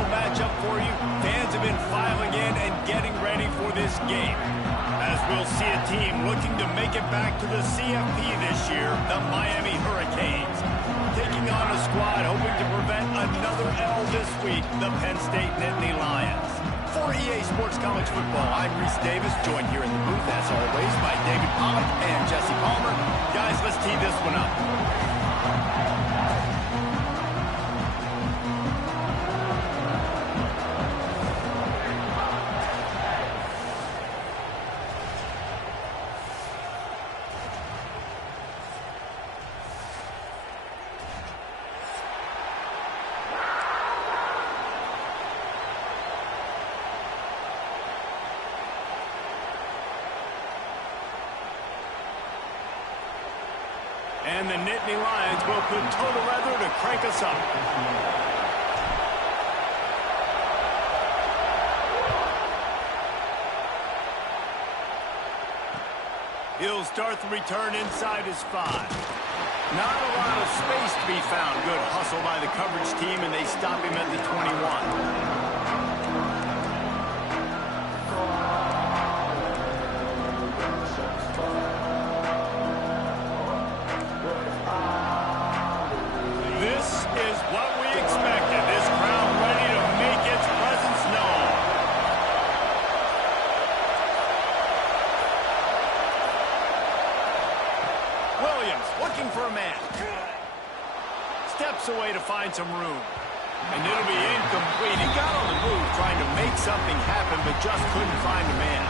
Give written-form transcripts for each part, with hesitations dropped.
divisional matchup for you. Fans have been filing in and getting ready for this game, as we'll see a team looking to make it back to the CFP this year, the Miami Hurricanes. Taking on a squad hoping to prevent another L this week, the Penn State Nittany Lions. For EA Sports College Football, I'm Reese Davis, joined here in the booth, as always, by David Pollock and Jesse Palmer. Guys, let's tee this one up. And the Nittany Lions will put toe to leather to crank us up. He'll start the return inside his 5. Not a lot of space to be found. Good hustle by the coverage team, and they stop him at the 21. For a man. Steps away to find some room. And it'll be incomplete. He got on the move trying to make something happen, but just couldn't find a man.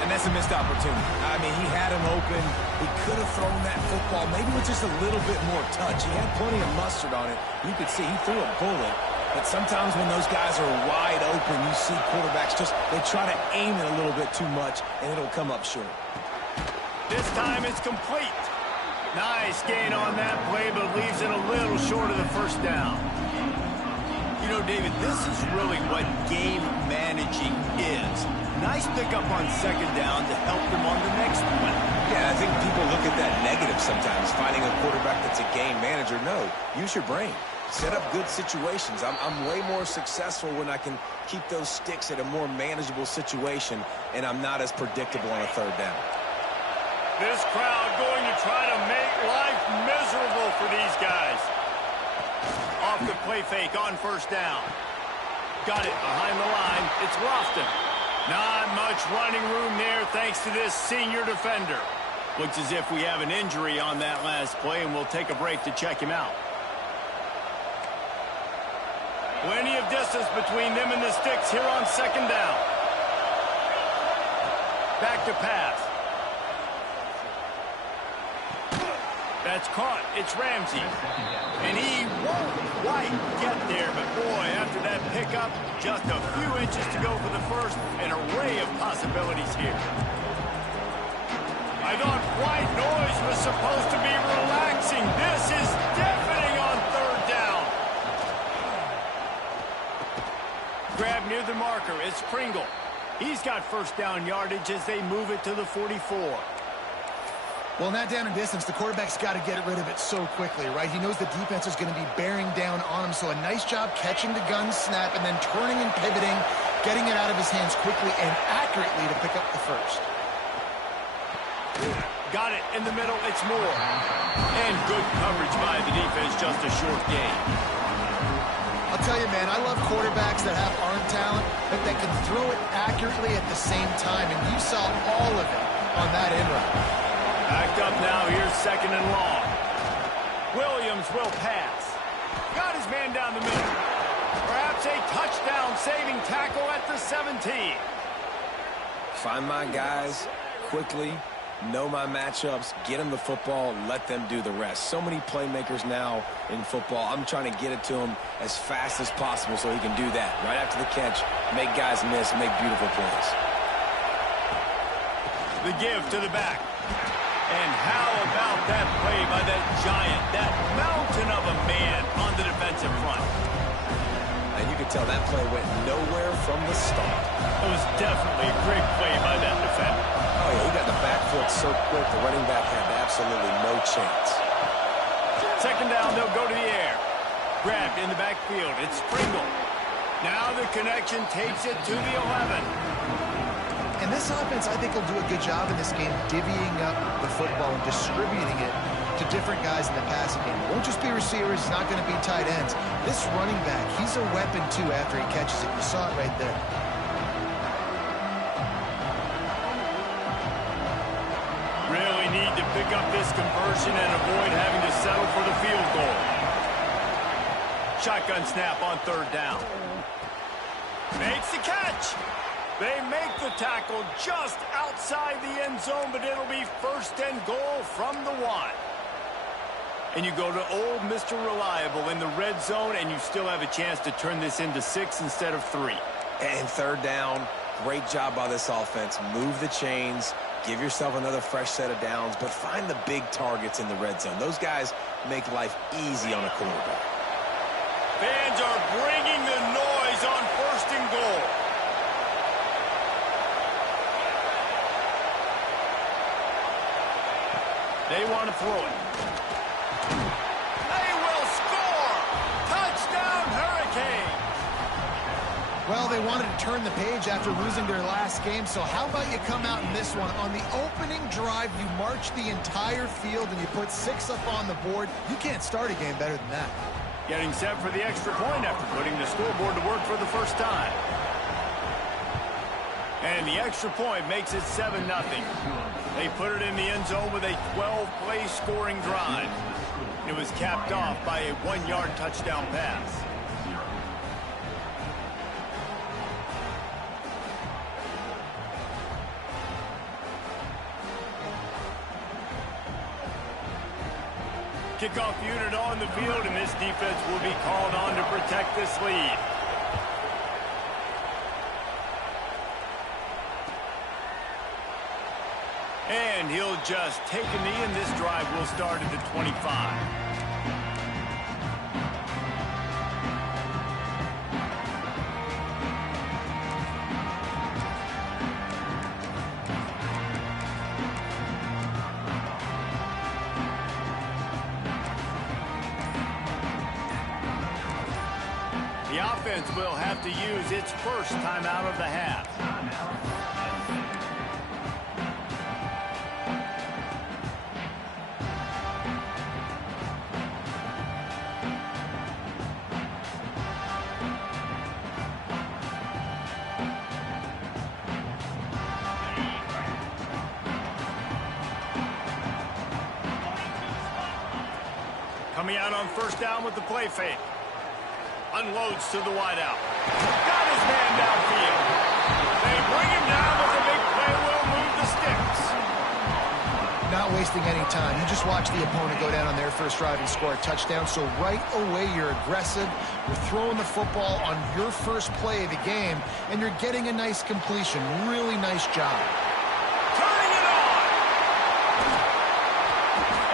And that's a missed opportunity. I mean, he had him open. He could have thrown that football maybe with just a little bit more touch. He had plenty of mustard on it. You could see he threw a bullet. But sometimes when those guys are wide open, you see quarterbacks they try to aim it a little bit too much, and it'll come up short. This time it's complete. Nice gain on that play, but leaves it a little short of the first down. You know, David, this is really what game managing is. Nice pickup on second down to help them on the next one. Yeah, I think people look at that negative sometimes, finding a quarterback that's a game manager. No, use your brain. Set up good situations. I'm way more successful when I can keep those sticks at a more manageable situation, and I'm not as predictable on a third down. This crowd going to try to make life miserable for these guys. Off the play fake on first down. Got it behind the line. It's Lofton. Not much running room there thanks to this senior defender. Looks as if we have an injury on that last play, and we'll take a break to check him out. Plenty of distance between them and the sticks here on second down. Back to pass. That's caught. It's Ramsey. And he won't quite get there, but boy, after that pickup, just a few inches to go for the first. An array of possibilities here. I thought white noise was supposed to be relaxing. This is deafening on third down. Grab near the marker. It's Pringle. He's got first down yardage as they move it to the 44. Well, in that down and distance, the quarterback's got to get rid of it so quickly, right? He knows the defense is going to be bearing down on him, so a nice job catching the gun snap and then turning and pivoting, getting it out of his hands quickly and accurately to pick up the first. Got it in the middle. It's Moore. And good coverage by the defense, just a short gain. I'll tell you, man, I love quarterbacks that have arm talent, but that can throw it accurately at the same time, and you saw all of it on that in route. Backed up now, here's second and long. Williams will pass. Got his man down the middle. Perhaps a touchdown-saving tackle at the 17. Find my guys quickly, know my matchups, get them the football, let them do the rest. So many playmakers now in football. I'm trying to get it to him as fast as possible so he can do that. Right after the catch, make guys miss, make beautiful plays. The give to the back. And how about that play by that giant, that mountain of a man on the defensive front? And you can tell that play went nowhere from the start. It was definitely a great play by that defender. Oh, yeah, he got the backfield so quick, the running back had absolutely no chance. Second down, they'll go to the air. Grabbed in the backfield. It's Pringle. Now the connection takes it to the 11. And this offense, I think, will do a good job in this game divvying up the football and distributing it to different guys in the passing game. It won't just be receivers. It's not going to be tight ends. This running back, he's a weapon, too, after he catches it. You saw it right there. Really need to pick up this conversion and avoid having to settle for the field goal. Shotgun snap on third down. Makes the catch. They make the tackle just outside the end zone, but it'll be first and goal from the 1. And you go to old Mr. Reliable in the red zone, and you still have a chance to turn this into 6 instead of 3. And third down, great job by this offense. Move the chains, give yourself another fresh set of downs, but find the big targets in the red zone. Those guys make life easy on a quarterback. Fans are bringing the noise on first and goal. They want to throw it. They will score! Touchdown, Hurricanes! Well, they wanted to turn the page after losing their last game, so how about you come out in this one? On the opening drive, you march the entire field and you put 6 up on the board. You can't start a game better than that. Getting set for the extra point after putting the scoreboard to work for the first time. And the extra point makes it 7-0. They put it in the end zone with a 12-play scoring drive. It was capped off by a 1-yard touchdown pass. Kickoff unit on the field, and this defense will be called on to protect this lead. And he'll just take a knee, and this drive will start at the 25. The offense will have to use its first timeout of the half. Coming out on first down with the play fake. Unloads to the wideout. Got his man downfield. They bring him down, but the big play will move the sticks. Not wasting any time. You just watch the opponent go down on their first drive and score a touchdown. So right away, you're aggressive. You're throwing the football on your first play of the game, and you're getting a nice completion. Really nice job. Turning it on.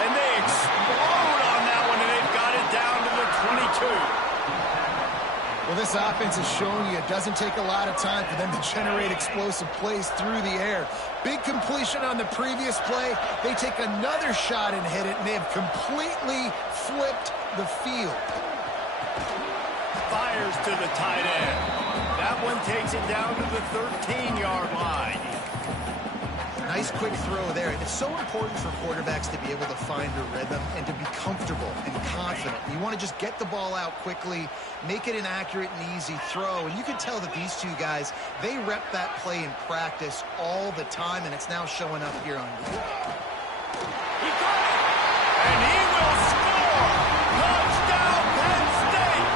And they explode on that one, and they've got it down to the 22. Well, this offense is showing you it doesn't take a lot of time for them to generate explosive plays through the air. Big completion on the previous play. They take another shot and hit it, and they have completely flipped the field. Fires to the tight end. That one takes it down to the 13-yard line. Nice quick throw there. And it's so important for quarterbacks to be able to find a rhythm and to be comfortable and confident. You want to just get the ball out quickly, make it an accurate and easy throw. And you can tell that these two guys, they rep that play in practice all the time, and it's now showing up here on game. He got it! And he will score! Touchdown, Penn State!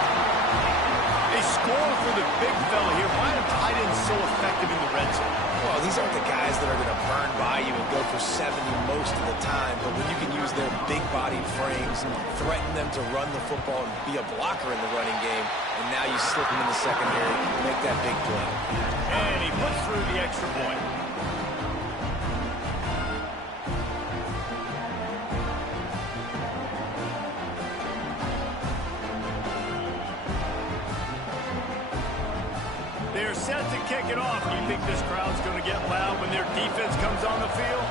A score for the big fella here. Why are tight ends so effective in the red zone? Well, these aren't the guys that are going to burn by you and go for 70 most of the time, but when you can use their big-bodied frames, threaten them to run the football and be a blocker in the running game, and now you slip them in the secondary, make that big play. And he puts through the extra point. They're set to kick it off. Do you think this crowd's going to get loud when their defense comes on the field?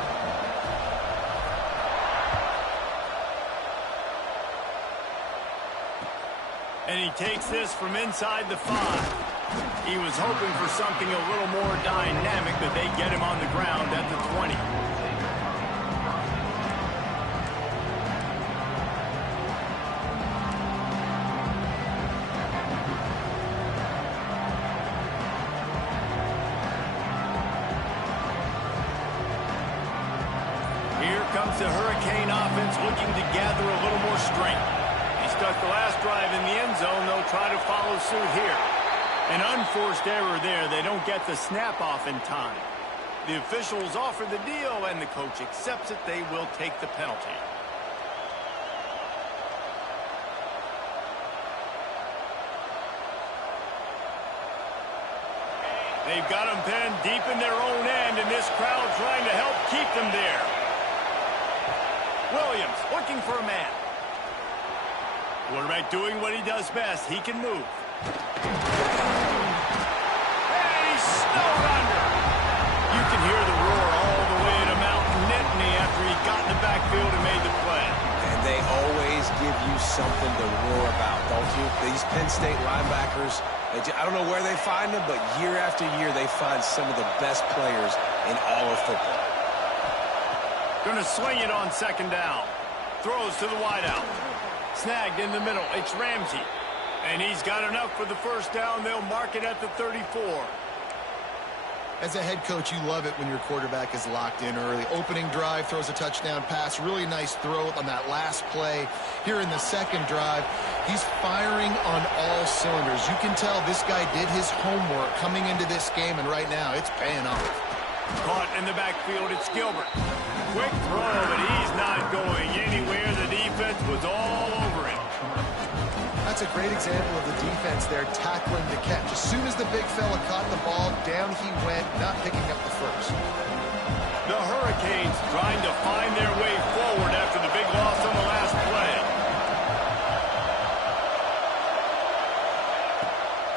And he takes this from inside the 5. He was hoping for something a little more dynamic, but they get him on the ground at the 20. Here comes the Hurricane offense looking to gather a little more strength. He stuck the last drive in the end zone. They'll try to follow suit here. An unforced error there. They don't get the snap off in time. The officials offer the deal, and the coach accepts it. They will take the penalty. They've got them pinned deep in their own end, and this crowd trying to help keep them there. Williams looking for a man. Quarterback doing what he does best. He can move. And he's snowed under. You can hear the roar all the way to Mount Nittany after he got in the backfield and made the play. And they always give you something to roar about, don't you? These Penn State linebackers, I don't know where they find them, but year after year they find some of the best players in all of football. Going to swing it on second down. Throws to the wideout. Snagged in the middle. It's Ramsey. And he's got enough for the first down. They'll mark it at the 34. As a head coach, you love it when your quarterback is locked in early. Opening drive, throws a touchdown pass. Really nice throw on that last play. Here in the second drive, he's firing on all cylinders. You can tell this guy did his homework coming into this game, and right now it's paying off. Caught in the backfield, it's Gilbert. Quick throw, but he's not going anywhere. The defense was all over him. That's a great example of the defense there tackling the catch. As soon as the big fella caught the ball, down he went, not picking up the first. The Hurricanes trying to find their way forward after the big loss on the last play.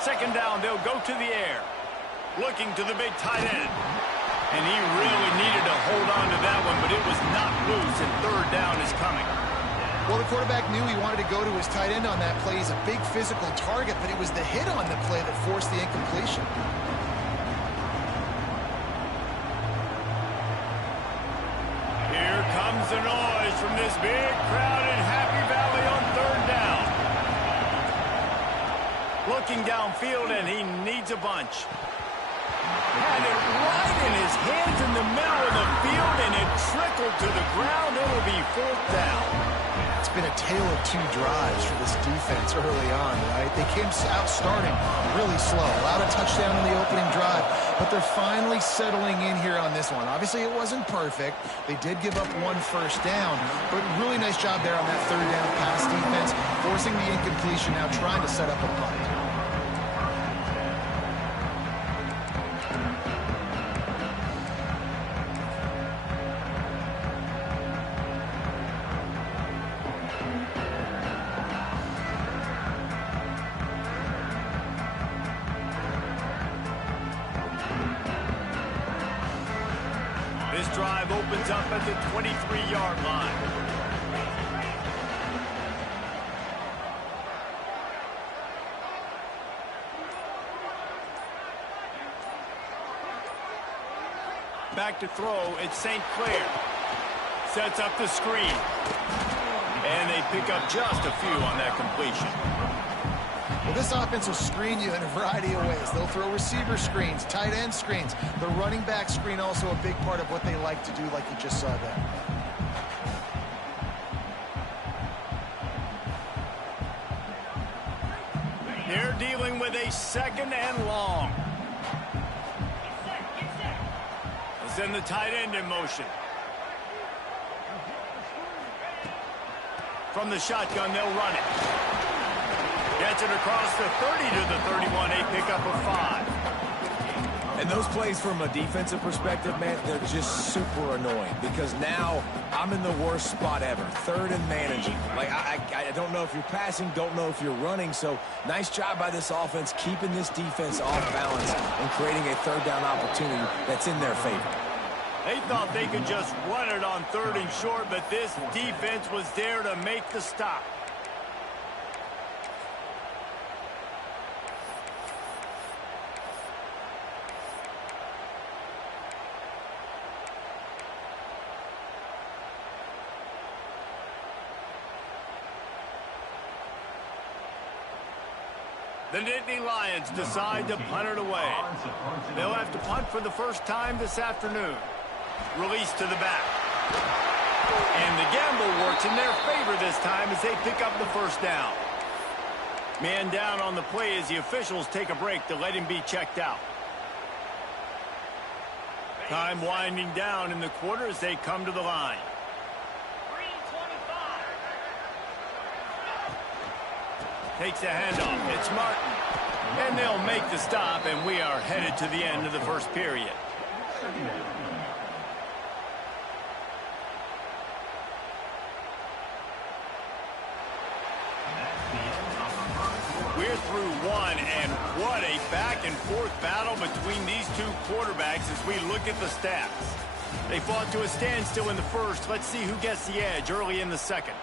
Second down, they'll go to the air. Looking to the big tight end. And he really needed to hold on to that one, but it was not loose, and third down is coming. Well, the quarterback knew he wanted to go to his tight end on that play. He's a big physical target, but it was the hit on the play that forced the incompletion. Here comes the noise from this big crowd in Happy Valley on third down. Looking downfield, and he needs a bunch. Had it right in his hands in the middle of the field, and it trickled to the ground. It'll be fourth down. It's been a tale of two drives for this defense early on, right? They came out starting really slow, allowed a touchdown in the opening drive, but they're finally settling in here on this one. Obviously, it wasn't perfect. They did give up one first down, but really nice job there on that third down pass defense, forcing the incompletion, now trying to set up a punt. This drive opens up at the 23-yard line. Back to throw, it's St. Clair. Sets up the screen. And they pick up just a few on that completion. Well, this offense will screen you in a variety of ways. They'll throw receiver screens, tight end screens. The running back screen also a big part of what they like to do, like you just saw there. They're dealing with a second and long. They'll send the tight end in motion. From the shotgun, they'll run it. Gets it across the 30 to the 31, a pickup of 5. And those plays from a defensive perspective, man, they're just super annoying because now I'm in the worst spot ever. Third and managing. Like, I don't know if you're passing, don't know if you're running. So nice job by this offense keeping this defense off balance and creating a third down opportunity that's in their favor. They thought they could just run it on third and short, but this defense was there to make the stop. The Nittany Lions decide to punt it away. They'll have to punt for the first time this afternoon. Release to the back. And the gamble works in their favor this time as they pick up the first down. Man down on the play as the officials take a break to let him be checked out. Time winding down in the quarter as they come to the line. Takes a handoff. It's Martin. And they'll make the stop, and we are headed to the end of the first period. We're through one, and what a back-and-forth battle between these two quarterbacks as we look at the stats. They fought to a standstill in the first. Let's see who gets the edge early in the second.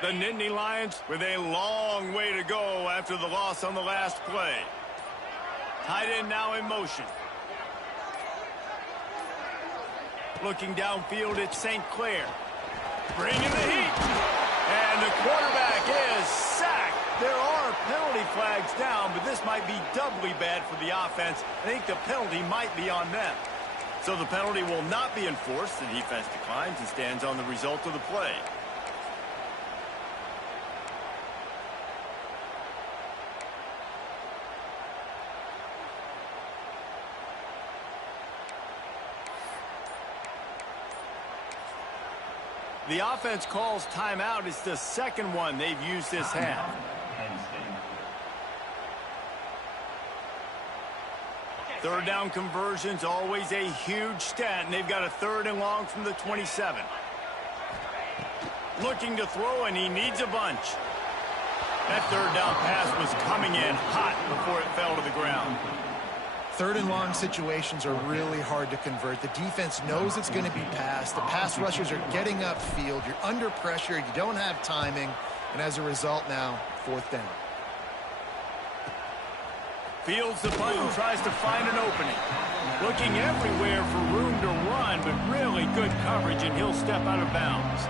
The Nittany Lions with a long way to go after the loss on the last play. Tight end now in motion. Looking downfield, it's St. Clair. Bringing the heat. And the quarterback is sacked. There are penalty flags down, but this might be doubly bad for the offense. I think the penalty might be on them. So the penalty will not be enforced. The defense declines and stands on the result of the play. The offense calls timeout. It's the second one they've used this half. Third down conversions, always a huge stat, and they've got a 3rd and long from the 27. Looking to throw, and he needs a bunch. That 3rd down pass was coming in hot before it fell to the ground. 3rd and long situations are really hard to convert. The defense knows it's going to be passed. The pass rushers are getting upfield. You're under pressure. You don't have timing. And as a result now, 4th down. Fields the punt and tries to find an opening. Looking everywhere for room to run, but really good coverage, and he'll step out of bounds.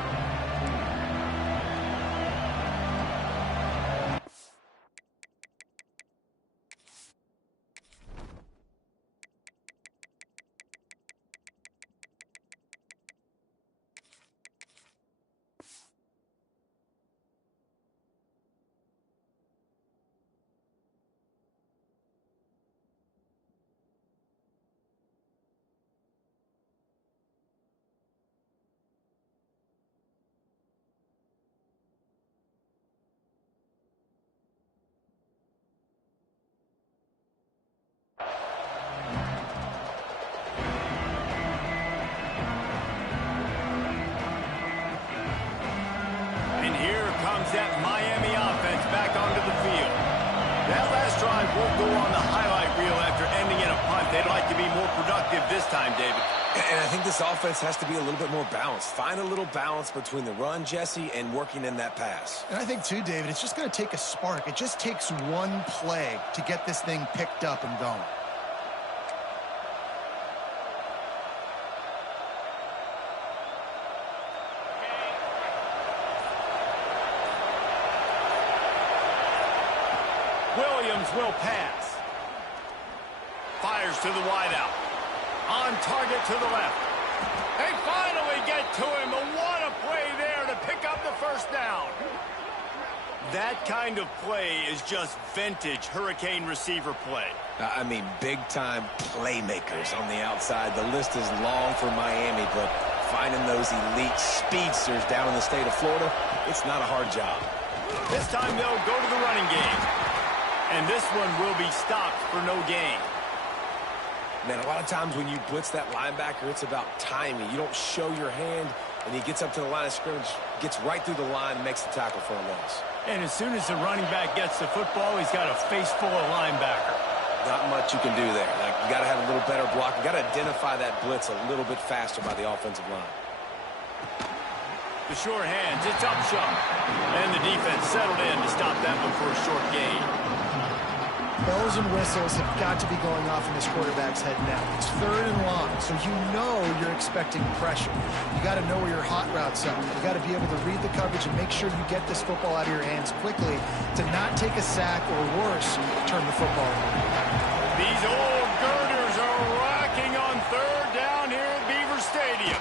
That Miami offense back onto the field. That last drive won't go on the highlight reel after ending in a punt. They'd like to be more productive this time, David. And I think this offense has to be a little bit more balanced. Find a little balance between the run, Jesse, and working in that pass. And I think, too, David, it's just going to take a spark. It just takes one play to get this thing picked up and going. Williams will pass. Fires to the wideout. On target to the left. They finally get to him. And what a play there to pick up the first down. That kind of play is just vintage Hurricane receiver play. I mean, big-time playmakers on the outside. The list is long for Miami, but finding those elite speedsters down in the state of Florida, it's not a hard job. This time they'll go to the running game. And this one will be stopped for no gain. Man, a lot of times when you blitz that linebacker, it's about timing. You don't show your hand, and he gets up to the line of scrimmage, gets right through the line, and makes the tackle for a loss. And as soon as the running back gets the football, he's got a face full of linebacker. Not much you can do there. That You got to have a little better block. You got to identify that blitz a little bit faster by the offensive line. The short hands, it's up shot. And the defense settled in to stop that one for a short gain. Bells and whistles have got to be going off in this quarterback's head now. It's 3rd and long, so you know you're expecting pressure. You got to know where your hot routes are. You got to be able to read the coverage and make sure you get this football out of your hands quickly to not take a sack or worse, turn the football over. These old girders are rocking on 3rd down here at Beaver Stadium.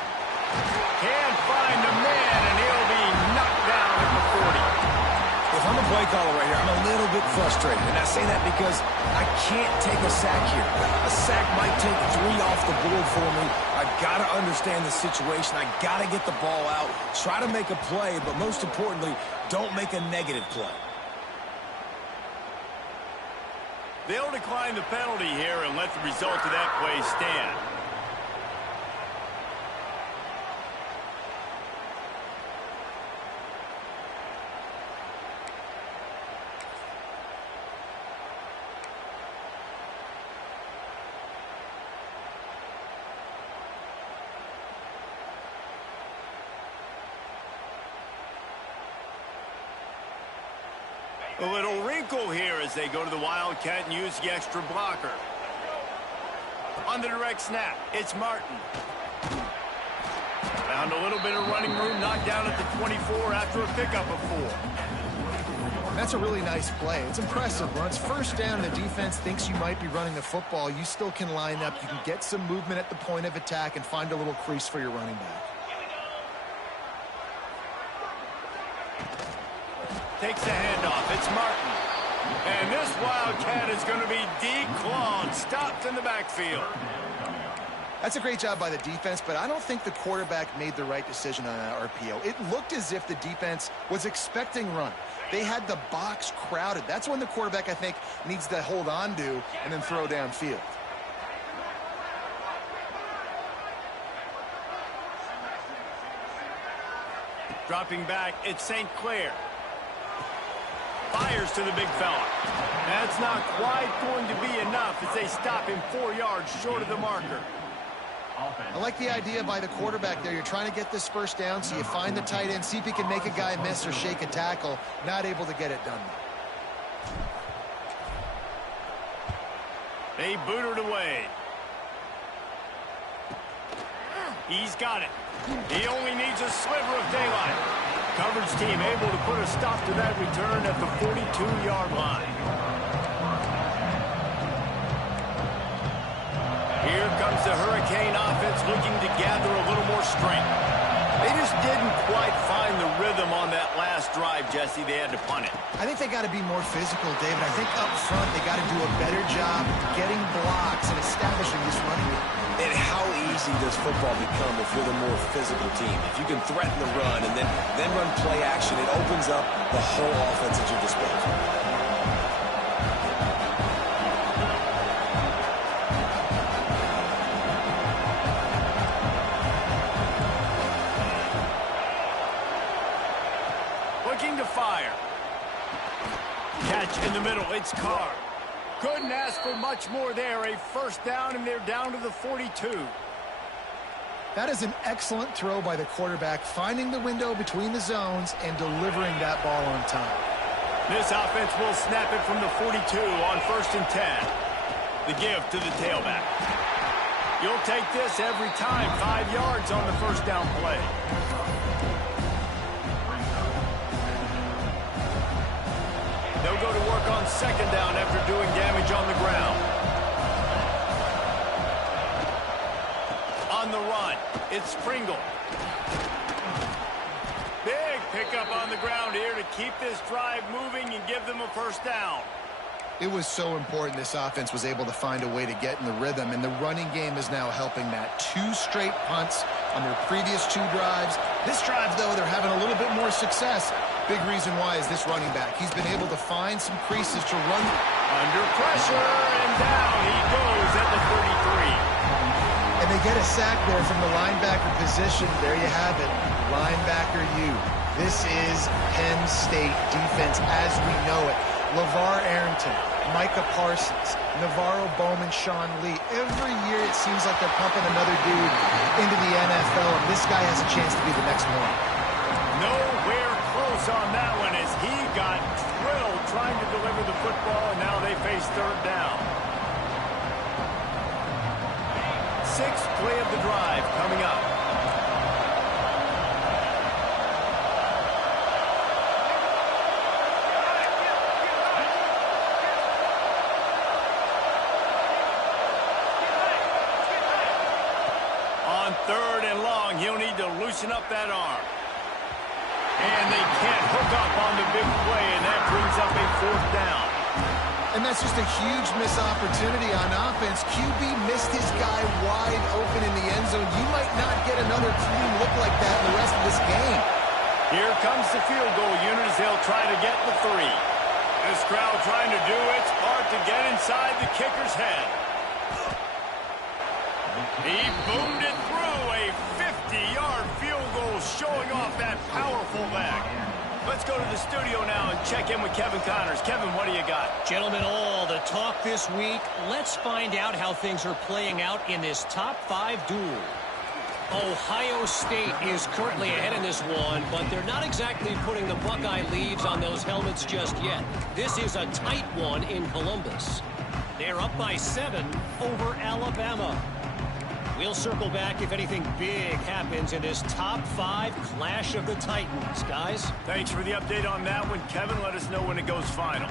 Can't find a man, and he'll be knocked down at the 40. If I'm a play caller right here, I'm a little bit frustrated. And I say that because I can't take a sack here. A sack might take 3 off the board for me. I've got to understand the situation. I've got to get the ball out, try to make a play, but most importantly, don't make a negative play. They'll decline the penalty here and let the result of that play stand. A little wrinkle here as they go to the Wildcat and use the extra blocker. On the direct snap, it's Martin. Found a little bit of running room, knocked down at the 24 after a pickup of 4. That's a really nice play. It's impressive. When it's 1st down and the defense thinks you might be running the football, you still can line up. You can get some movement at the point of attack and find a little crease for your running back. Takes the handoff. It's Martin. And this Wildcat is going to be declawed. Stopped in the backfield. That's a great job by the defense, but I don't think the quarterback made the right decision on that RPO. It looked as if the defense was expecting run. They had the box crowded. That's when the quarterback, I think, needs to hold on to and then throw downfield. Dropping back, it's St. Clair. Fires to the big fella. That's not quite going to be enough as they stop him 4 yards short of the marker. I like the idea by the quarterback there. You're trying to get this 1st down, so you find the tight end, see if he can make a guy miss or shake a tackle. Not able to get it done. They booted away. He's got it. He only needs a sliver of daylight. Coverage team able to put a stop to that return at the 42-yard line. Here comes the Hurricane offense looking to gather a little more strength. They just didn't quite find the rhythm on that last drive, Jesse. They had to punt it. I think they got to be more physical, David. I think up front they got to do a better job getting blocks and establishing this running game. And how easy does football become if you're the more physical team? If you can threaten the run and then run play action, it opens up the whole offense at your disposal. Looking to fire. Catch in the middle. It's Carr. Couldn't ask for much more there. A 1st down, and they're down to the 42. That is an excellent throw by the quarterback, finding the window between the zones and delivering that ball on time. This offense will snap it from the 42 on 1st and 10. The give to the tailback. You'll take this every time. 5 yards on the 1st down play. They'll go to work on 2nd down after doing damage on the ground. On the run, it's Pringle. Big pickup on the ground here to keep this drive moving and give them a 1st down. It was so important this offense was able to find a way to get in the rhythm, and the running game is now helping that. 2 straight punts on their previous 2 drives. This drive, though, they're having a little bit more success. Big reason why is this running back. He's been able to find some creases to run. Under pressure, and down he goes at the 33. And they get a sack there from the linebacker position. There you have it, linebacker U. This is Penn State defense as we know it. LeVar Arrington, Micah Parsons, Navarro Bowman, Sean Lee. Every year it seems like they're pumping another dude into the NFL, and this guy has a chance to be the next one. Nowhere close on that one as he got drilled trying to deliver the football, and now they face third down. Sixth play of the drive coming up. On third and long, he'll need to loosen up that arm. And they can't hook up on the big play, and that brings up a fourth down. And that's just a huge missed opportunity on offense. QB missed his guy wide open in the end zone. You might not get another clean look like that in the rest of this game. Here comes the field goal unit as they'll try to get the 3. This crowd trying to do its part to get inside the kicker's head. He boomed it through, a 50-yard field goal showing off that powerful leg. Let's go to the studio now and check in with Kevin Connors. Kevin, what do you got? Gentlemen, all the talk this week. Let's find out how things are playing out in this top 5 duel. Ohio State is currently ahead in this one, but they're not exactly putting the Buckeye leaves on those helmets just yet. This is a tight one in Columbus. They're up by 7 over Alabama. We'll circle back if anything big happens in this top 5 clash of the Titans, guys. Thanks for the update on that one, Kevin. Let us know when it goes final.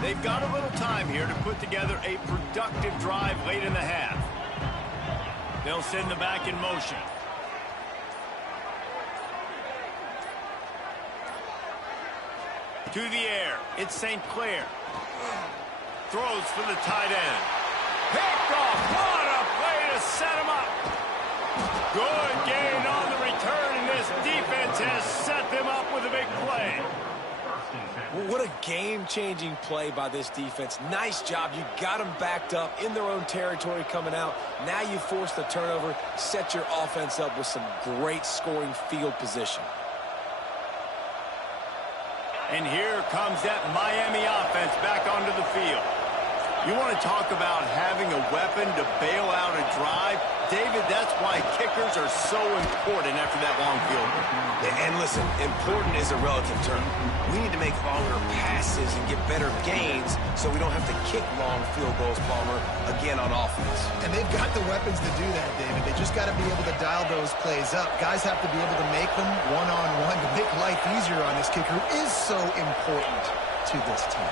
They've got a little time here to put together a productive drive late in the half. They'll send the back in motion. To the air, it's St. Clair. Throws for the tight end. Picked off. What a play to set him up. Good gain on the return, and this defense has set them up with a big play. Well, what a game-changing play by this defense. Nice job. You got them backed up in their own territory coming out. Now you force the turnover, set your offense up with some great scoring field position. And here comes that Miami offense back onto the field. You want to talk about having a weapon to bail out a drive? David, that's why kickers are so important after that long field goal. And listen, important is a relative term. We need to make longer passes and get better gains so we don't have to kick long field goals, Palmer, again on offense. And they've got the weapons to do that, David. They just got to be able to dial those plays up. Guys have to be able to make them one-on-one to make life easier on this kicker who is so important to this team.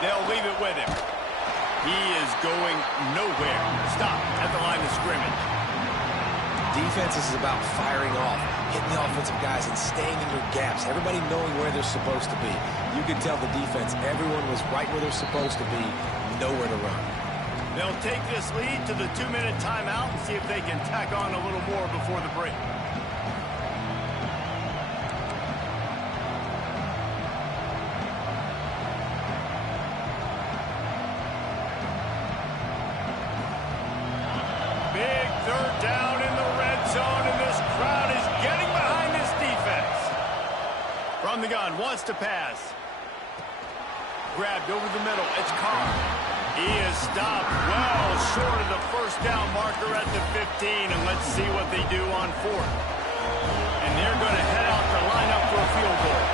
They'll leave it with him. He is going nowhere. Stop at the line of scrimmage. Defense is about firing off, hitting the offensive guys and staying in your gaps. Everybody knowing where they're supposed to be. You could tell the defense, everyone was right where they're supposed to be, nowhere to run. They'll take this lead to the 2-minute timeout and see if they can tack on a little more before the break. From the gun, wants to pass. Grabbed over the middle. It's Carr. He is stopped well short of the first down marker at the 15. And let's see what they do on 4th. And they're going to head out to line up for a field goal.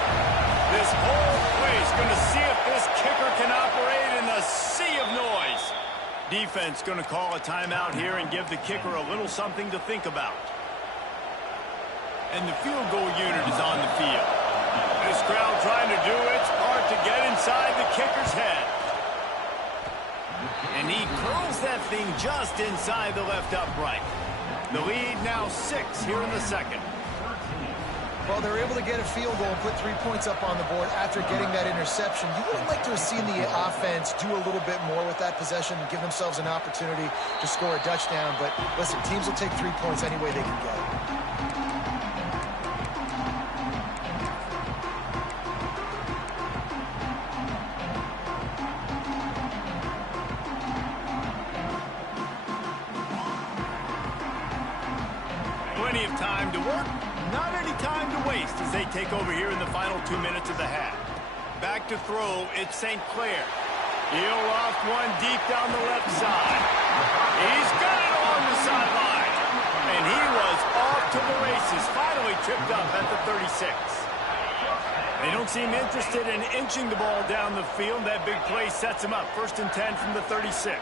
This whole place going to see if this kicker can operate in the sea of noise. Defense going to call a timeout here and give the kicker a little something to think about. And the field goal unit is on the field. This crowd trying to do its part to get inside the kicker's head. And he curls that thing just inside the left upright. The lead now 6 here in the second. Well, they're able to get a field goal and put 3 points up on the board after getting that interception. You would like to have seen the offense do a little bit more with that possession and give themselves an opportunity to score a touchdown. But listen, teams will take 3 points any way they can get it. to work. Not any time to waste as they take over here in the final 2 minutes of the half. Back to throw, it's St. Clair. He'll loft one deep down the left side. He's got it along the sideline. And he was off to the races, finally tripped up at the 36. They don't seem interested in inching the ball down the field. That big play sets him up. 1st and 10 from the 36.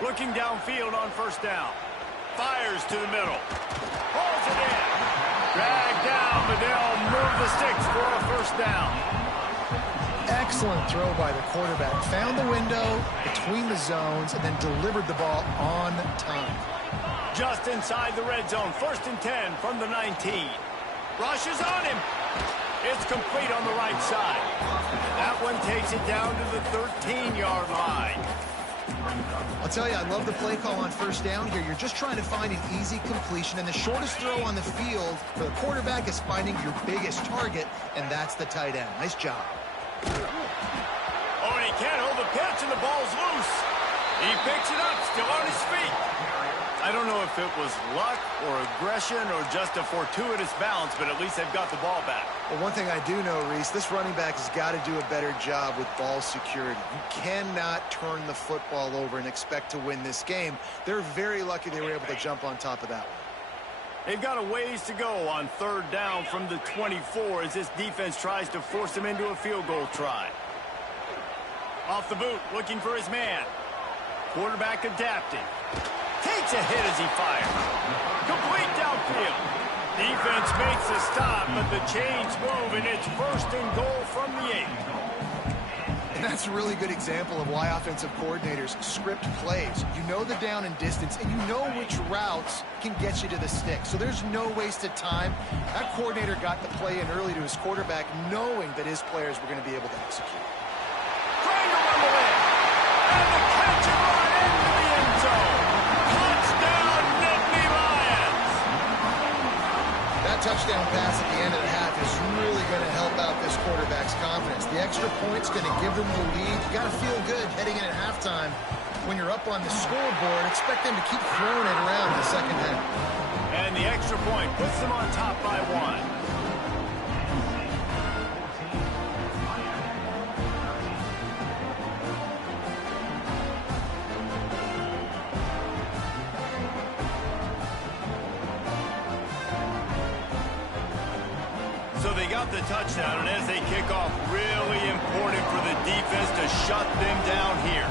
Looking downfield on 1st down. Fires to the middle. Pulls it in. Dragged down, but they'll move the sticks for a 1st down. Excellent throw by the quarterback. Found the window between the zones and then delivered the ball on time. Just inside the red zone. 1st and 10 from the 19. Rushes on him. It's complete on the right side. That one takes it down to the 13-yard line. I'll tell you, I love the play call on 1st down here. You're just trying to find an easy completion, and the shortest throw on the field for the quarterback is finding your biggest target, and that's the tight end. Nice job. Oh, and he can't hold the pitch, and the ball's loose. He picks it up, still on his feet. I don't know if it was luck or aggression or just a fortuitous bounce, but at least they've got the ball back. Well, one thing I do know, Reese, this running back has got to do a better job with ball security. You cannot turn the football over and expect to win this game. They're very lucky they were able to jump on top of that one. They've got a ways to go on 3rd down from the 24 as this defense tries to force them into a field goal try. Off the boot, looking for his man. Quarterback adapting. Takes a hit as he fires. Complete downfield. Defense makes a stop, but the chains move, and it's 1st and goal from the 8. And that's a really good example of why offensive coordinators script plays. You know the down and distance, and you know which routes can get you to the stick. So there's no wasted time. That coordinator got the play in early to his quarterback, knowing that his players were going to be able to execute. Trying to rumble in. And the catch and run into the end zone. Touchdown, Nittany Lions. That touchdown pass at the end of the half is really going to help out this quarterback's confidence. The extra point's going to give them the lead. You got to feel good heading in at halftime. When you're up on the scoreboard, expect them to keep throwing it around in the second half. And the extra point puts them on top by 1. So they got the touchdown, and as they kick off, really important for the defense to shut them down here.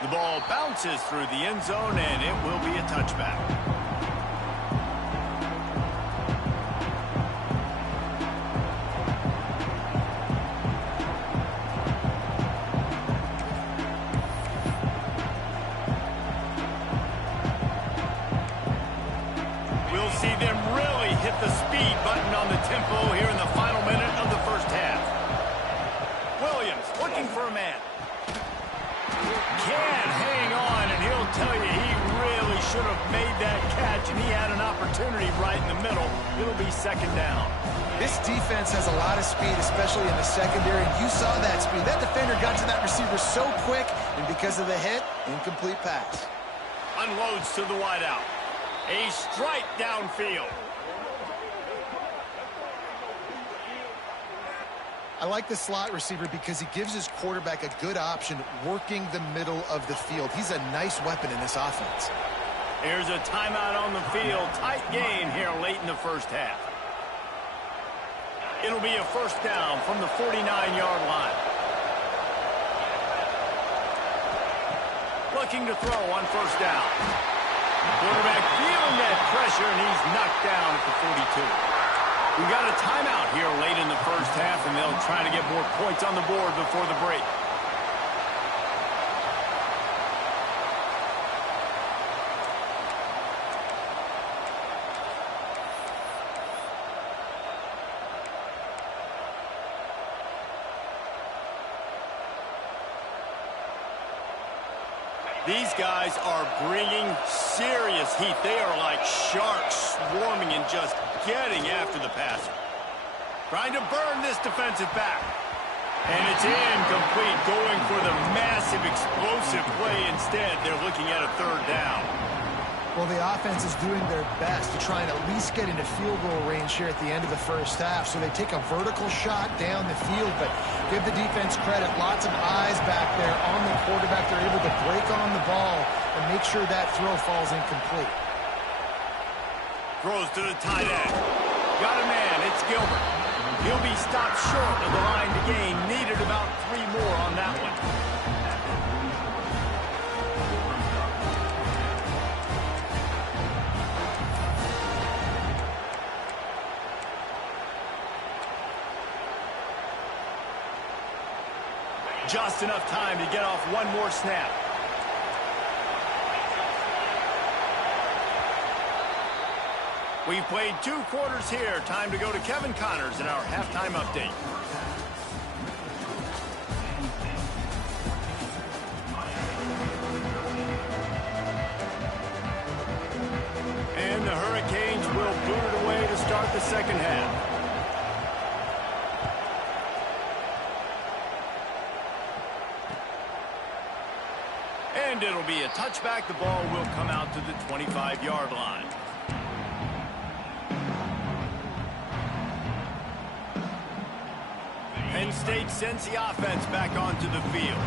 The ball bounces through the end zone, and it will be a touchback. The speed button on the tempo here in the final minute of the 1st half. Williams looking for a man. Can't hang on, and he'll tell you he really should have made that catch, and he had an opportunity right in the middle. It'll be 2nd down. This defense has a lot of speed, especially in the secondary, and you saw that speed. That defender got to that receiver so quick, and because of the hit, incomplete pass. Unloads to the wideout. A strike downfield. I like the slot receiver because he gives his quarterback a good option working the middle of the field. He's a nice weapon in this offense. Here's a timeout on the field. Tight game here late in the 1st half. It'll be a 1st down from the 49-yard line. Looking to throw on 1st down. Quarterback feeling that pressure, and he's knocked down at the 42. We got a timeout here late in the 1st half, and they'll try to get more points on the board before the break. These guys are bringing serious heat. They are like sharks swarming and just getting after the passer. Trying to burn this defensive back. And it's incomplete, going for the massive explosive play instead. They're looking at a third down. Well, the offense is doing their best to try and at least get into field goal range here at the end of the first half. So they take a vertical shot down the field, but give the defense credit. Lots of eyes back there on the quarterback. They're able to break on the ball and make sure that throw falls incomplete. Throws to the tight end. Got a man. It's Gilbert. He'll be stopped short of the line to gain. Needed about 3 more on that one. Just enough time to get off one more snap. We've played 2 quarters here. Time to go to Kevin Connors in our halftime update. And the Hurricanes will boot it away to start the second half. And it'll be a touchback. The ball will come out to the 25-yard line. Penn State sends the offense back onto the field.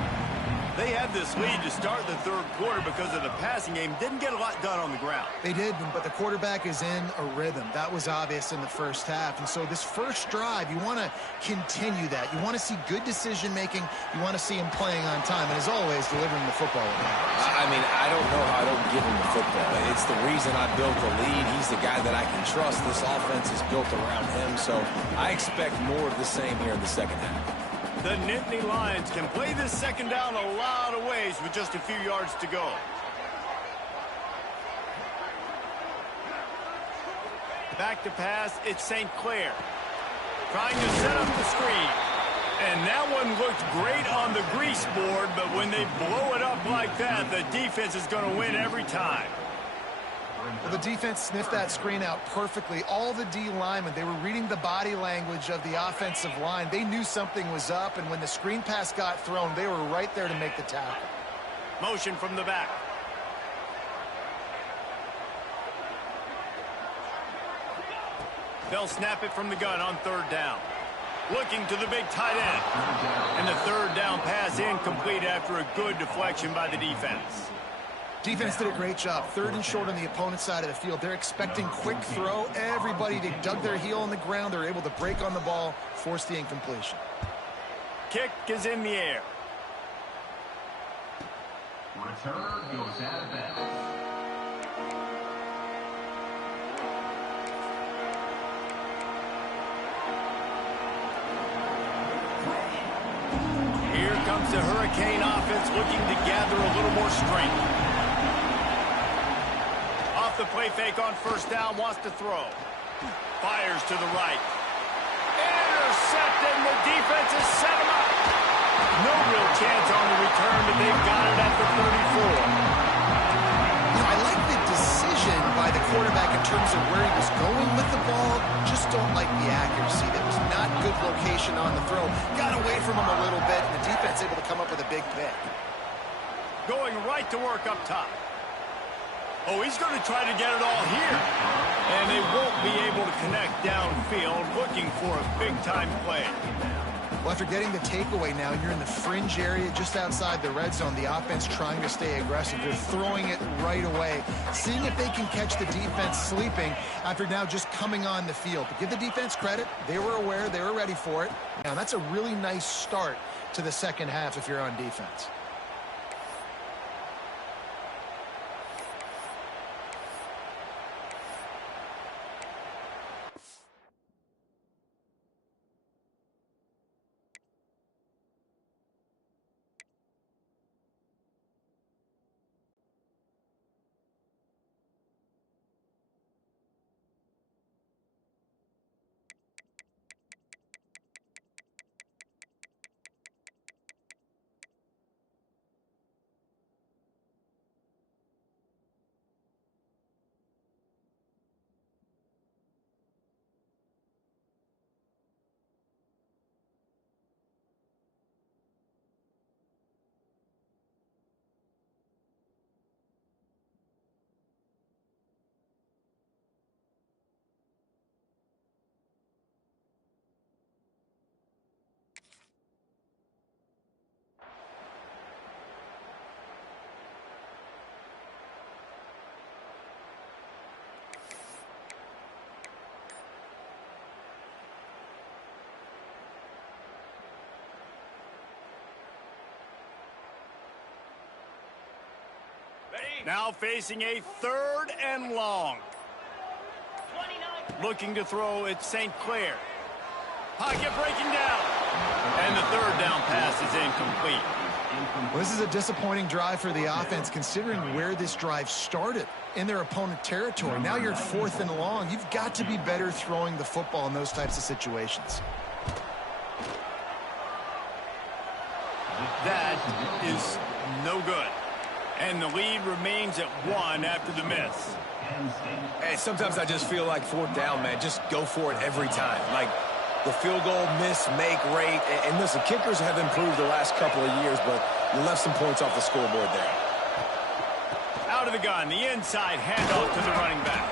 They had this lead to start the third quarter because of the passing game. Didn't get a lot done on the ground. They did, but the quarterback is in a rhythm. That was obvious in the first half. And so this first drive, you want to continue that. You want to see good decision-making. You want to see him playing on time. And as always, delivering the football. I mean, I don't know how I don't give him the football. It's the reason I built the lead. He's the guy that I can trust. This offense is built around him. So I expect more of the same here in the second half. The Nittany Lions can play this second down a lot of ways with just a few yards to go. Back to pass, it's St. Clair. Trying to set up the screen. And that one looked great on the grease board, but when they blow it up like that, the defense is going to win every time. Well, the defense sniffed that screen out perfectly. All the D linemen, they were reading the body language of the offensive line. They knew something was up, and when the screen pass got thrown, they were right there to make the tackle. Motion from the back. They'll snap it from the gun on third down. Looking to the big tight end. And the third down pass incomplete after a good deflection by the defense. Defense did a great job. Third and short on the opponent's side of the field. They're expecting quick throw. Everybody, they dug their heel on the ground. They're able to break on the ball, force the incompletion. Kick is in the air. Return goes out of bounds. Here comes the Hurricane offense looking to gather a little more strength. Off the play fake on first down, wants to throw. Fires to the right. Intercepted, and the defense has set him up. No real chance on the return, but they've got it at the 34. I like the decision by the quarterback in terms of where he was going with the ball. Just don't like the accuracy. That was not good location on the throw. Got away from him a little bit, and the defense able to come up with a big pick. Going right to work up top. Oh, he's going to try to get it all here. And they won't be able to connect downfield, looking for a big-time play. Well, after getting the takeaway now, you're in the fringe area just outside the red zone. The offense trying to stay aggressive. They're throwing it right away, seeing if they can catch the defense sleeping after now just coming on the field. But give the defense credit. They were aware. They were ready for it. Now, that's a really nice start to the second half if you're on defense. Now facing a 3rd and long. Looking to throw at St. Clair. Pocket breaking down. And the 3rd down pass is incomplete. Well, this is a disappointing drive for the offense, considering where this drive started in their opponent territory. Now you're at 4th and long. You've got to be better throwing the football in those types of situations. That is no good. And the lead remains at 1 after the miss. Hey, sometimes I just feel like 4th down, man. Just go for it every time. Like the field goal miss, make rate. And listen, kickers have improved the last couple of years, but you left some points off the scoreboard there. Out of the gun, the inside handoff to the running back.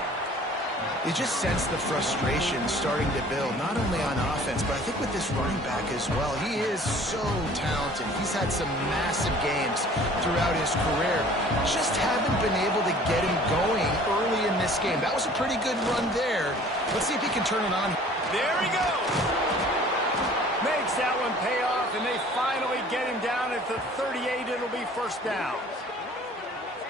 You just sense the frustration starting to build, not only on offense, but I think with this running back as well. He is so talented. He's had some massive games throughout his career. Just haven't been able to get him going early in this game. That was a pretty good run there. Let's see if he can turn it on. There he goes. Makes that one pay off, and they finally get him down at the 38. It'll be 1st down.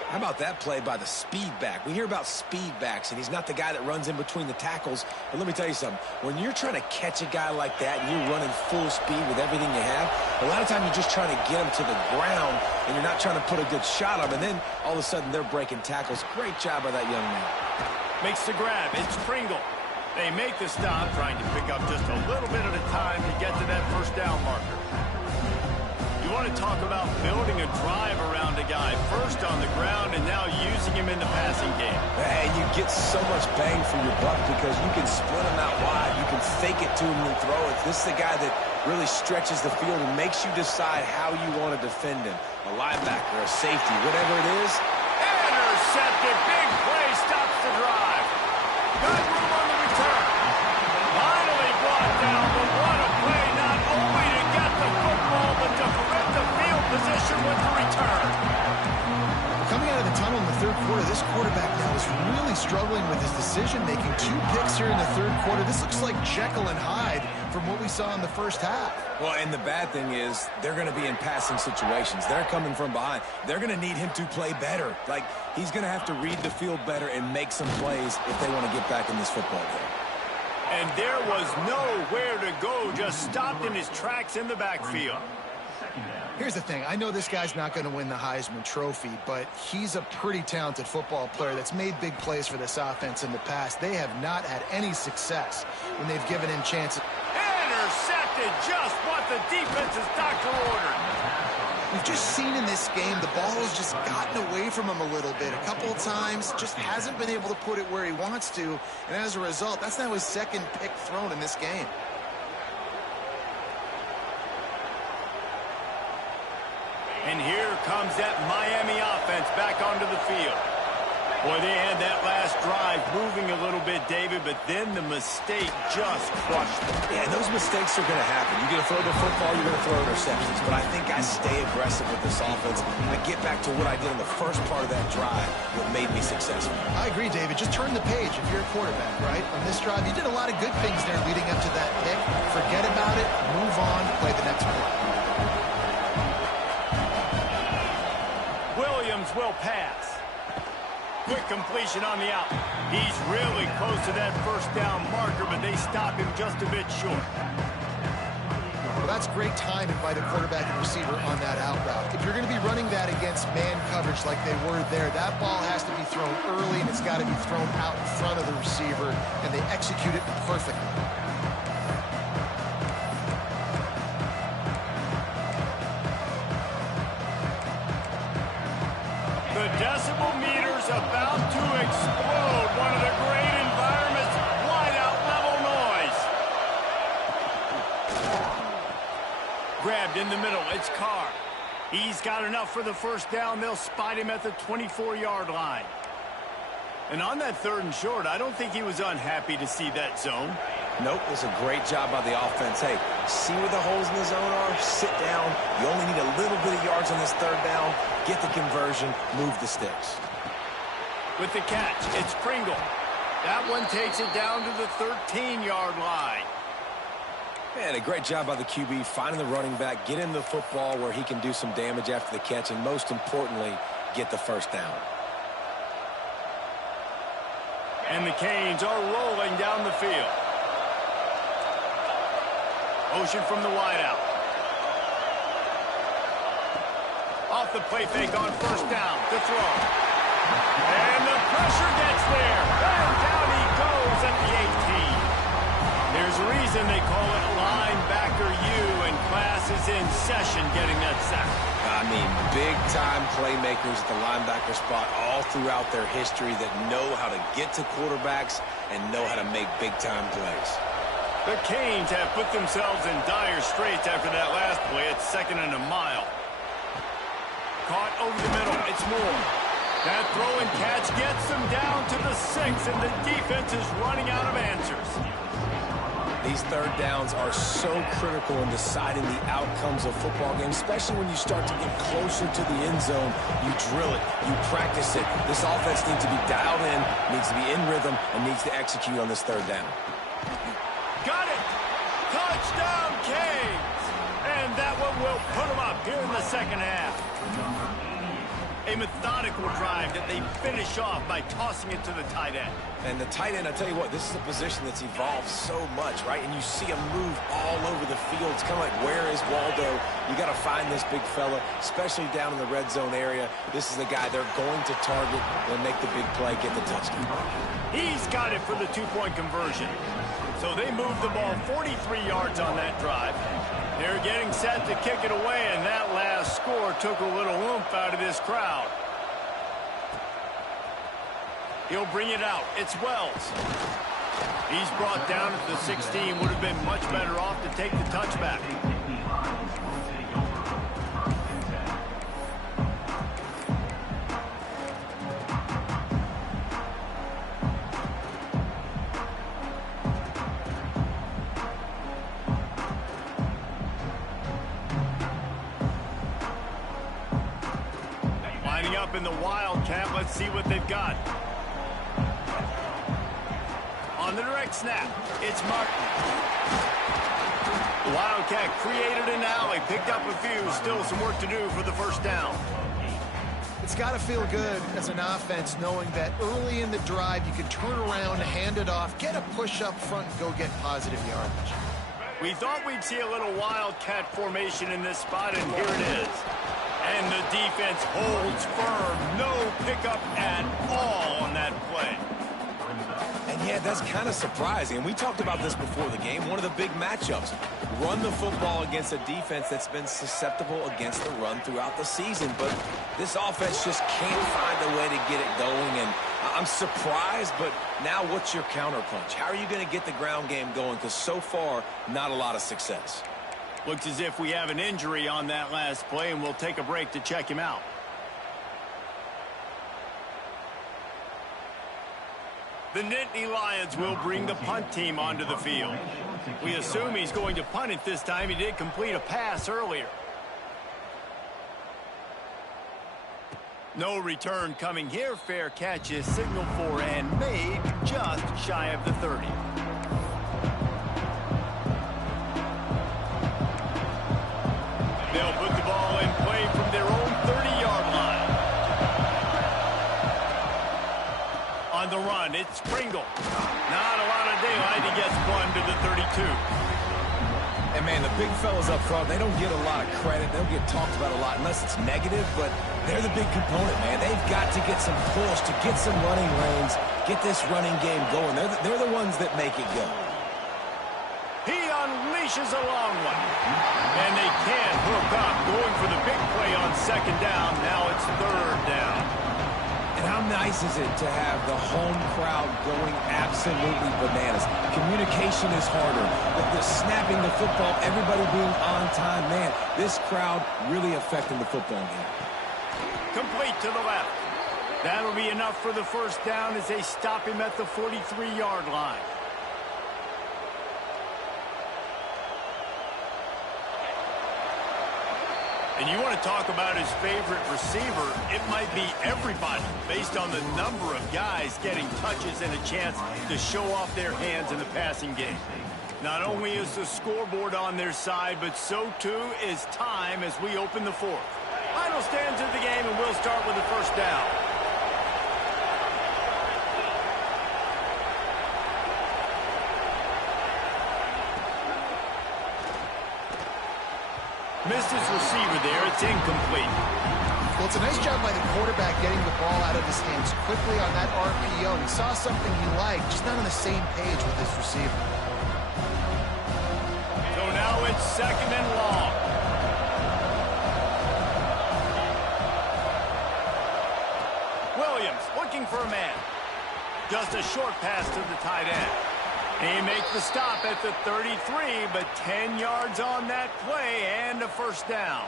How about that play by the speed back? We hear about speed backs, and he's not the guy that runs in between the tackles. But let me tell you something. When you're trying to catch a guy like that and you're running full speed with everything you have, a lot of times you're just trying to get him to the ground, and you're not trying to put a good shot on him. And then all of a sudden they're breaking tackles. Great job by that young man. Makes the grab. It's Pringle. They make the stop, trying to pick up just a little bit at a time to get to that 1st down marker. You want to talk about building a drive around a guy, first on the ground and now using him in the passing game. And you get so much bang for your buck because you can split him out wide. You can fake it to him and throw it. This is the guy that really stretches the field and makes you decide how you want to defend him. A linebacker, a safety, whatever it is. Intercepted. Big play stops the drive. Good room on the return. Finally brought down, but what a play, not only to get the football, but to flip the field position with the return. Coming out of the tunnel in the 3rd quarter, this quarterback now is really struggling with his decision-making. 2 picks here in the 3rd quarter. This looks like Jekyll and Hyde from what we saw in the 1st half. Well, and the bad thing is they're going to be in passing situations. They're coming from behind. They're going to need him to play better. Like, he's going to have to read the field better and make some plays if they want to get back in this football game. And there was nowhere to go, just stopped in his tracks in the backfield. Here's the thing. I know this guy's not going to win the Heisman Trophy, but he's a pretty talented football player that's made big plays for this offense in the past. They have not had any success when they've given him chances. Intercepted, just what the defense's doctor ordered. We've just seen in this game the ball has just gotten away from him a little bit. A couple of times, just hasn't been able to put it where he wants to, and as a result, that's now his 2nd pick thrown in this game. And here comes that Miami offense back onto the field. Boy, they had that last drive moving a little bit, David, but then the mistake just crushed them. Yeah, those mistakes are going to happen. You're going to throw the football, you're going to throw interceptions. But I think I stay aggressive with this offense. I get back to what I did in the first part of that drive, what made me successful. I agree, David. Just turn the page if you're a quarterback, right? On this drive, you did a lot of good things there leading up to that pick. Forget about it, move on, play the next play. Williams will pass. Quick completion on the out. He's really close to that 1st down marker, but they stop him just a bit short. Well, that's great timing by the quarterback and receiver on that out route. If you're going to be running that against man coverage like they were there, that ball has to be thrown early, and it's got to be thrown out in front of the receiver, and they execute it perfectly. The decibel meter's about to explode. One of the great environments, wide-out level noise. Grabbed in the middle, it's Carr. He's got enough for the 1st down. They'll spot him at the 24-yard line. And on that 3rd and short, I don't think he was unhappy to see that zone. Nope, it's a great job by the offense. Hey, see where the holes in the zone are, sit down. You only need a little bit of yards on this 3rd down. Get the conversion, move the sticks. With the catch, it's Pringle. That one takes it down to the 13-yard line. Man, a great job by the QB finding the running back, get him the football where he can do some damage after the catch, and most importantly, get the first down. And the Canes are rolling down the field. Motion from the wideout. Off the play fake on first down to throw. And the pressure gets there. And down he goes at the 18. There's a reason they call it linebacker U, and class is in session getting that sack. I mean, big-time playmakers at the linebacker spot all throughout their history that know how to get to quarterbacks and know how to make big-time plays. The Canes have put themselves in dire straits after that last play. It's 2nd and a mile. Caught over the middle. It's Moore. That throw and catch gets them down to the 6, and the defense is running out of answers. These third downs are so critical in deciding the outcomes of football games, especially when you start to get closer to the end zone. You drill it. You practice it. This offense needs to be dialed in, needs to be in rhythm, and needs to execute on this third down. Got it! Touchdown, Canes! And that one will put them up here in the second half. A methodical drive that they finish off by tossing it to the tight end. And the tight end, I tell you what, this is a position that's evolved so much, right? And you see him move all over the field. It's kind of like, where is Waldo? You got to find this big fella, especially down in the red zone area. This is the guy they're going to target and make the big play, get the touchdown. He's got it for the 2-point conversion. So they moved the ball 43 yards on that drive. They're getting set to kick it away, and that last score took a little oomph out of this crowd. He'll bring it out. It's Wells. He's brought down at the 16. Would have been much better off to take the touchback. Lining up in the Wildcat. Let's see what they've got. On the direct snap, it's Martin. The Wildcat created an alley, picked up a few, still some work to do for the first down. It's got to feel good as an offense knowing that early in the drive you can turn around, hand it off, get a push up front, and go get positive yardage. We thought we'd see a little Wildcat formation in this spot, and here it is. And the defense holds firm. No pickup at all on that play. And yeah, that's kind of surprising. And we talked about this before the game. One of the big matchups. Run the football against a defense that's been susceptible against the run throughout the season. But this offense just can't find a way to get it going. And I'm surprised, but now what's your counterpunch? How are you going to get the ground game going? Because so far, not a lot of success. Looks as if we have an injury on that last play, and we'll take a break to check him out. The Nittany Lions will bring the punt team onto the field. We assume he's going to punt it this time. He did complete a pass earlier. No return coming here. Fair catch is signaled for and made just shy of the 30. They'll put the ball in play from their own 30-yard line. On the run, it's Pringle. Not a lot of daylight. He gets one to the 32. And, man, the big fellas up front, they don't get a lot of credit. They don't get talked about a lot unless it's negative, but they're the big component, man. They've got to get some push, to get some running lanes, get this running game going. They're the ones that make it go. He unleashes a long one. And they can't hook up, going for the big play on second down. Now it's third down. And how nice is it to have the home crowd going absolutely bananas? Communication is harder. The snapping the football, everybody being on time. Man, this crowd really affecting the football game. Complete to the left. That'll be enough for the first down as they stop him at the 43-yard line. And you want to talk about his favorite receiver, it might be everybody based on the number of guys getting touches and a chance to show off their hands in the passing game. Not only is the scoreboard on their side, but so too is time as we open the fourth. Final stands of the game, and we'll start with the first down. Missed his receiver there. It's incomplete. Well, it's a nice job by the quarterback getting the ball out of his hands quickly on that RPO. He saw something he liked, just not on the same page with his receiver. So now it's second and long. Williams looking for a man. Just a short pass to the tight end. He makes the stop at the 33, but 10 yards on that play and a first down.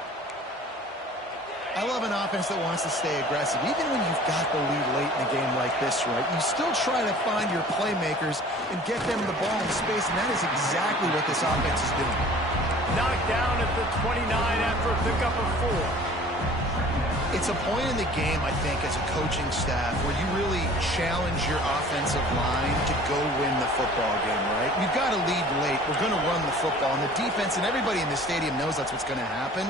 I love an offense that wants to stay aggressive. Even when you've got the lead late in a game like this, right, you still try to find your playmakers and get them the ball in space, and that is exactly what this offense is doing. Knocked down at the 29 after a pickup of 4. It's a point in the game, I think, as a coaching staff where you really challenge your offensive line to go win the football game, right? We've got to lead late. We're going to run the football. And the defense and everybody in the stadium knows that's what's going to happen.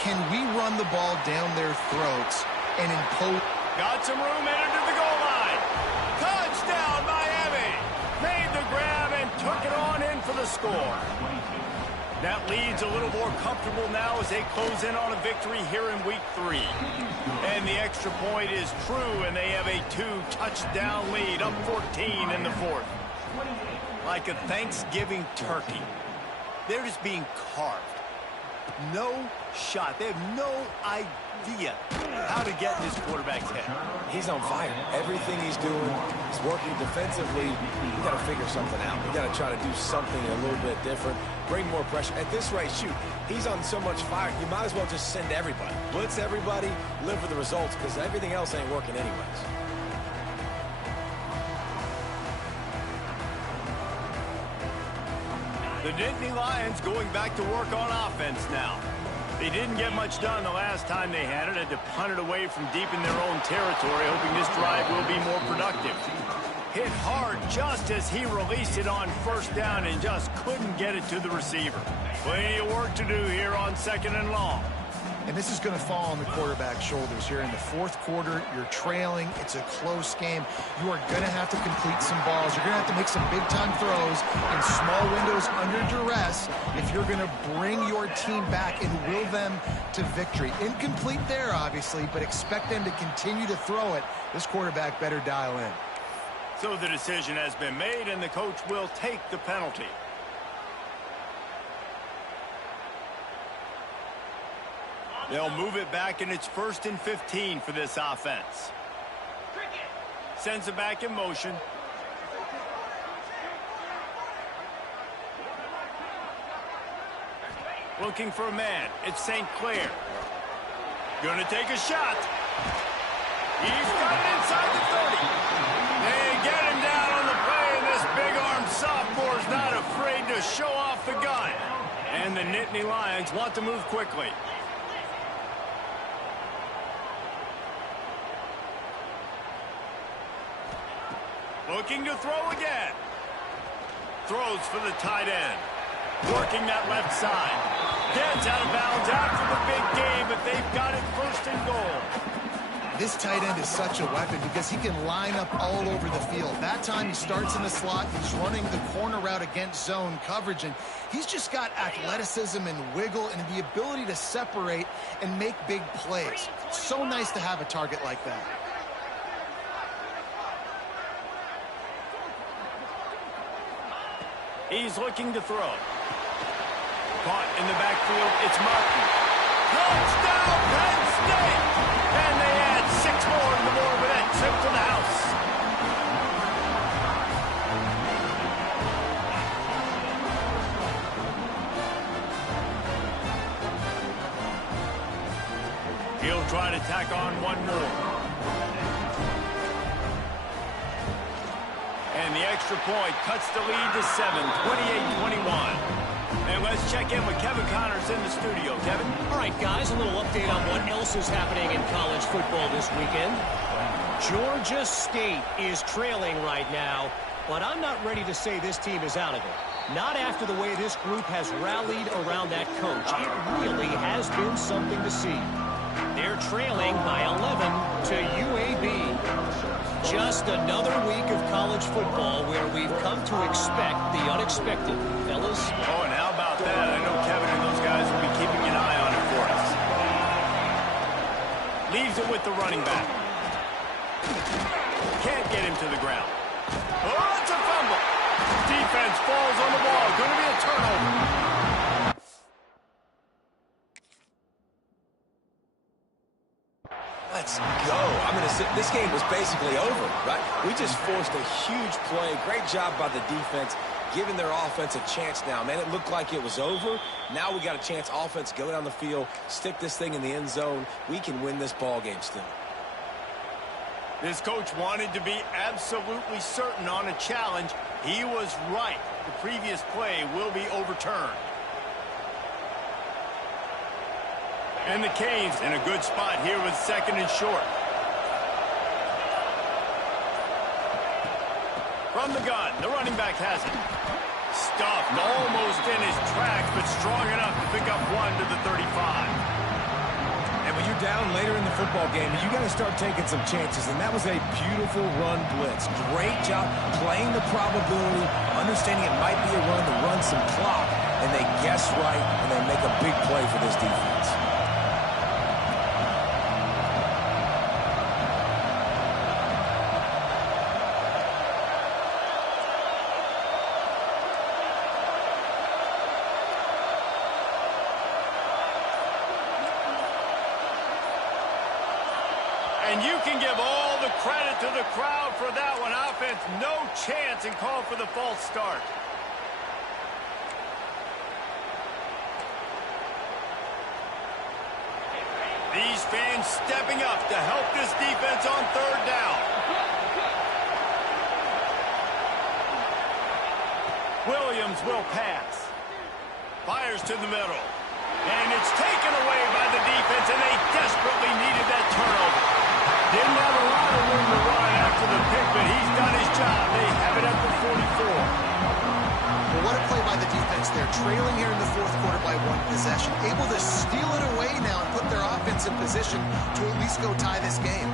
Can we run the ball down their throats and impose? Got some room, entered to the goal line. Touchdown, Miami. Made the grab and took it on in for the score. That lead's a little more comfortable now as they close in on a victory here in week 3. And the extra point is true, and they have a 2-touchdown lead, up 14 in the 4th. Like a Thanksgiving turkey. They're just being carved. No shot. They have no idea how to get in this quarterback's head. He's on fire. Everything he's doing is working defensively. You got to figure something out. You got to try to do something a little bit different. Bring more pressure. At this rate, shoot, he's on so much fire, you might as well just send everybody. Blitz everybody, live for the results, because everything else ain't working anyways. The Nittany Lions going back to work on offense now. They didn't get much done the last time they had it. Had to punt it away from deep in their own territory, hoping this drive will be more productive. Hit hard just as he released it on first down and just couldn't get it to the receiver. Plenty of work to do here on second and long. And this is going to fall on the quarterback's shoulders here in the 4th quarter. You're trailing. It's a close game. You are going to have to complete some balls. You're going to have to make some big-time throws in small windows under duress if you're going to bring your team back and will them to victory. Incomplete there, obviously, but expect them to continue to throw it. This quarterback better dial in. So the decision has been made, and the coach will take the penalty. They'll move it back, and it's 1st and 15 for this offense. Sends it back in motion. Looking for a man. It's St. Clair. Going to take a shot. He's got it inside the 30. They get him down on the play, and this big-armed sophomore is not afraid to show off the gun. And the Nittany Lions want to move quickly. Looking to throw again. Throws for the tight end. Working that left side. Gets out of bounds after the big game, but they've got it 1st and goal. This tight end is such a weapon because he can line up all over the field. That time he starts in the slot. He's running the corner route against zone coverage, and he's just got athleticism and wiggle and the ability to separate and make big plays. So nice to have a target like that. He's looking to throw. Caught in the backfield, it's Martin. Touchdown, Penn State! And they add 6 more in the board with that trip to the house. He'll try to tack on one more. And the extra point cuts the lead to 7, 28-21. And let's check in with Kevin Connors in the studio. Kevin? All right, guys, a little update on what else is happening in college football this weekend. Georgia State is trailing right now, but I'm not ready to say this team is out of it. Not after the way this group has rallied around that coach. It really has been something to see. They're trailing by 11 to UAB. Just another week of college football where we've come to expect the unexpected, fellas. Oh, and how about that? I know Kevin and those guys will be keeping an eye on it for us. Leaves it with the running back. Can't get him to the ground. Oh, it's a fumble. Defense falls on the ball. Going to be a turnover. Let's go. This game was basically over, right? We just forced a huge play. Great job by the defense, giving their offense a chance now. Man, it looked like it was over. Now we got a chance. Offense, go down the field, stick this thing in the end zone. We can win this ball game still. This coach wanted to be absolutely certain on a challenge. He was right. The previous play will be overturned. And the Canes in a good spot here with 2nd and short. From the gun, the running back has it. Stuffed almost in his tracks, but strong enough to pick up 1 to the 35. And when you're down later in the football game, you got to start taking some chances, and that was a beautiful run blitz. Great job playing the probability, understanding it might be a run to run some clock, and they guess right, and they make a big play for this defense. And you can give all the credit to the crowd for that one. Offense, no chance, and call for the false start. These fans stepping up to help this defense on 3rd down. Williams will pass. Fires to the middle. And it's taken away by the defense, and they desperately needed that turnover. Didn't have a lot of room to run after the pick, but he's done his job. They have it at the 44. Well, what a play by the defense there. Trailing here in the 4th quarter by 1 possession. Able to steal it away now and put their offense in position to at least go tie this game.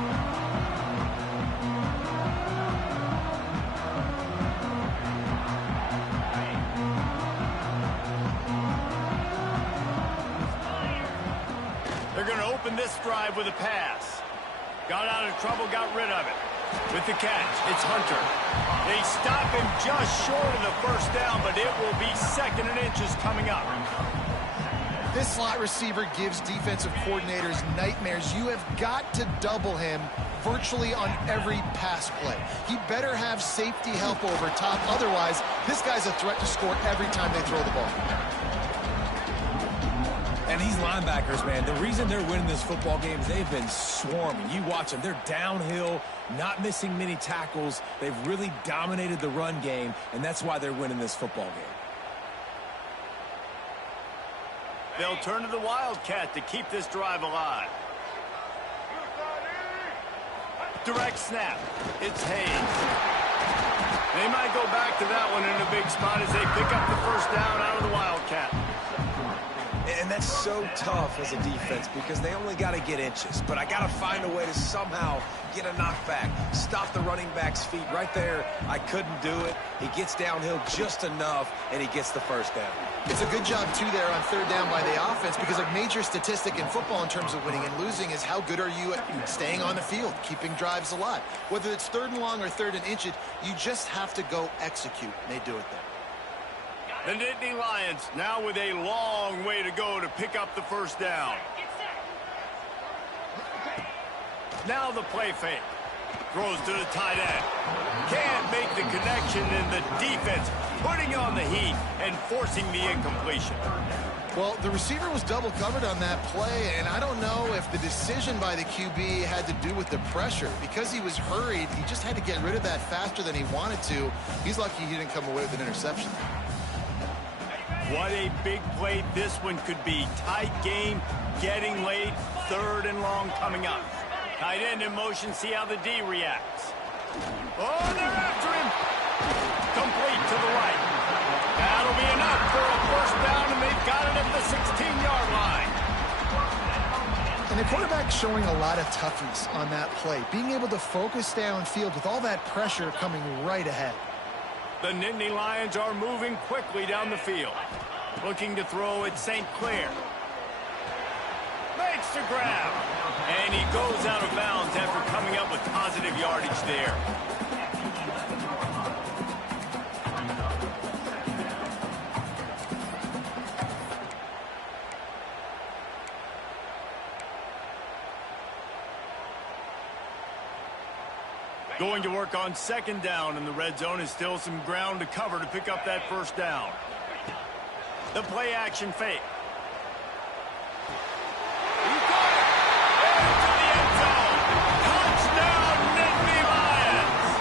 They're going to open this drive with a pass. Got out of trouble, got rid of it. With the catch, it's Hunter. They stop him just short of the 1st down, but it will be 2nd and inches coming up. This slot receiver gives defensive coordinators nightmares. You have got to double him virtually on every pass play. He better have safety help over top. Otherwise, this guy's a threat to score every time they throw the ball. And these linebackers, man, the reason they're winning this football game is they've been swarming. You watch them. They're downhill, not missing many tackles. They've really dominated the run game, and that's why they're winning this football game. They'll turn to the Wildcat to keep this drive alive. Direct snap. It's Hayes. They might go back to that one in a big spot as they pick up the 1st down out of the Wildcat. And that's so tough as a defense because they only got to get inches. But I got to find a way to somehow get a knockback, stop the running back's feet right there. I couldn't do it. He gets downhill just enough, and he gets the 1st down. It's a good job, too, there on 3rd down by the offense because a major statistic in football in terms of winning and losing is how good are you at staying on the field, keeping drives alive. Whether it's 3rd and long or 3rd and inches, you just have to go execute. And they do it there. The Nittany Lions now with a long way to go to pick up the 1st down. Now the play fake. Throws to the tight end. Can't make the connection, and the defense putting on the heat and forcing the incompletion. Well, the receiver was double covered on that play, and I don't know if the decision by the QB had to do with the pressure. Because he was hurried, he just had to get rid of that faster than he wanted to. He's lucky he didn't come away with an interception. What a big play this one could be. Tight game, getting late, 3rd and long coming up. Tight end in motion, see how the D reacts. Oh, they're after him. Complete to the right. That'll be enough for a 1st down, and they've got it at the 16-yard line. And the quarterback showing a lot of toughness on that play, being able to focus downfield with all that pressure coming right ahead. The Nittany Lions are moving quickly down the field. Looking to throw at St. Clair. Makes the grab. And he goes out of bounds after coming up with positive yardage there. Going to work on second down, and the red zone is still some ground to cover to pick up that first down. The play action fake. He got it! Into the end zone! Touchdown, Nittany Lions!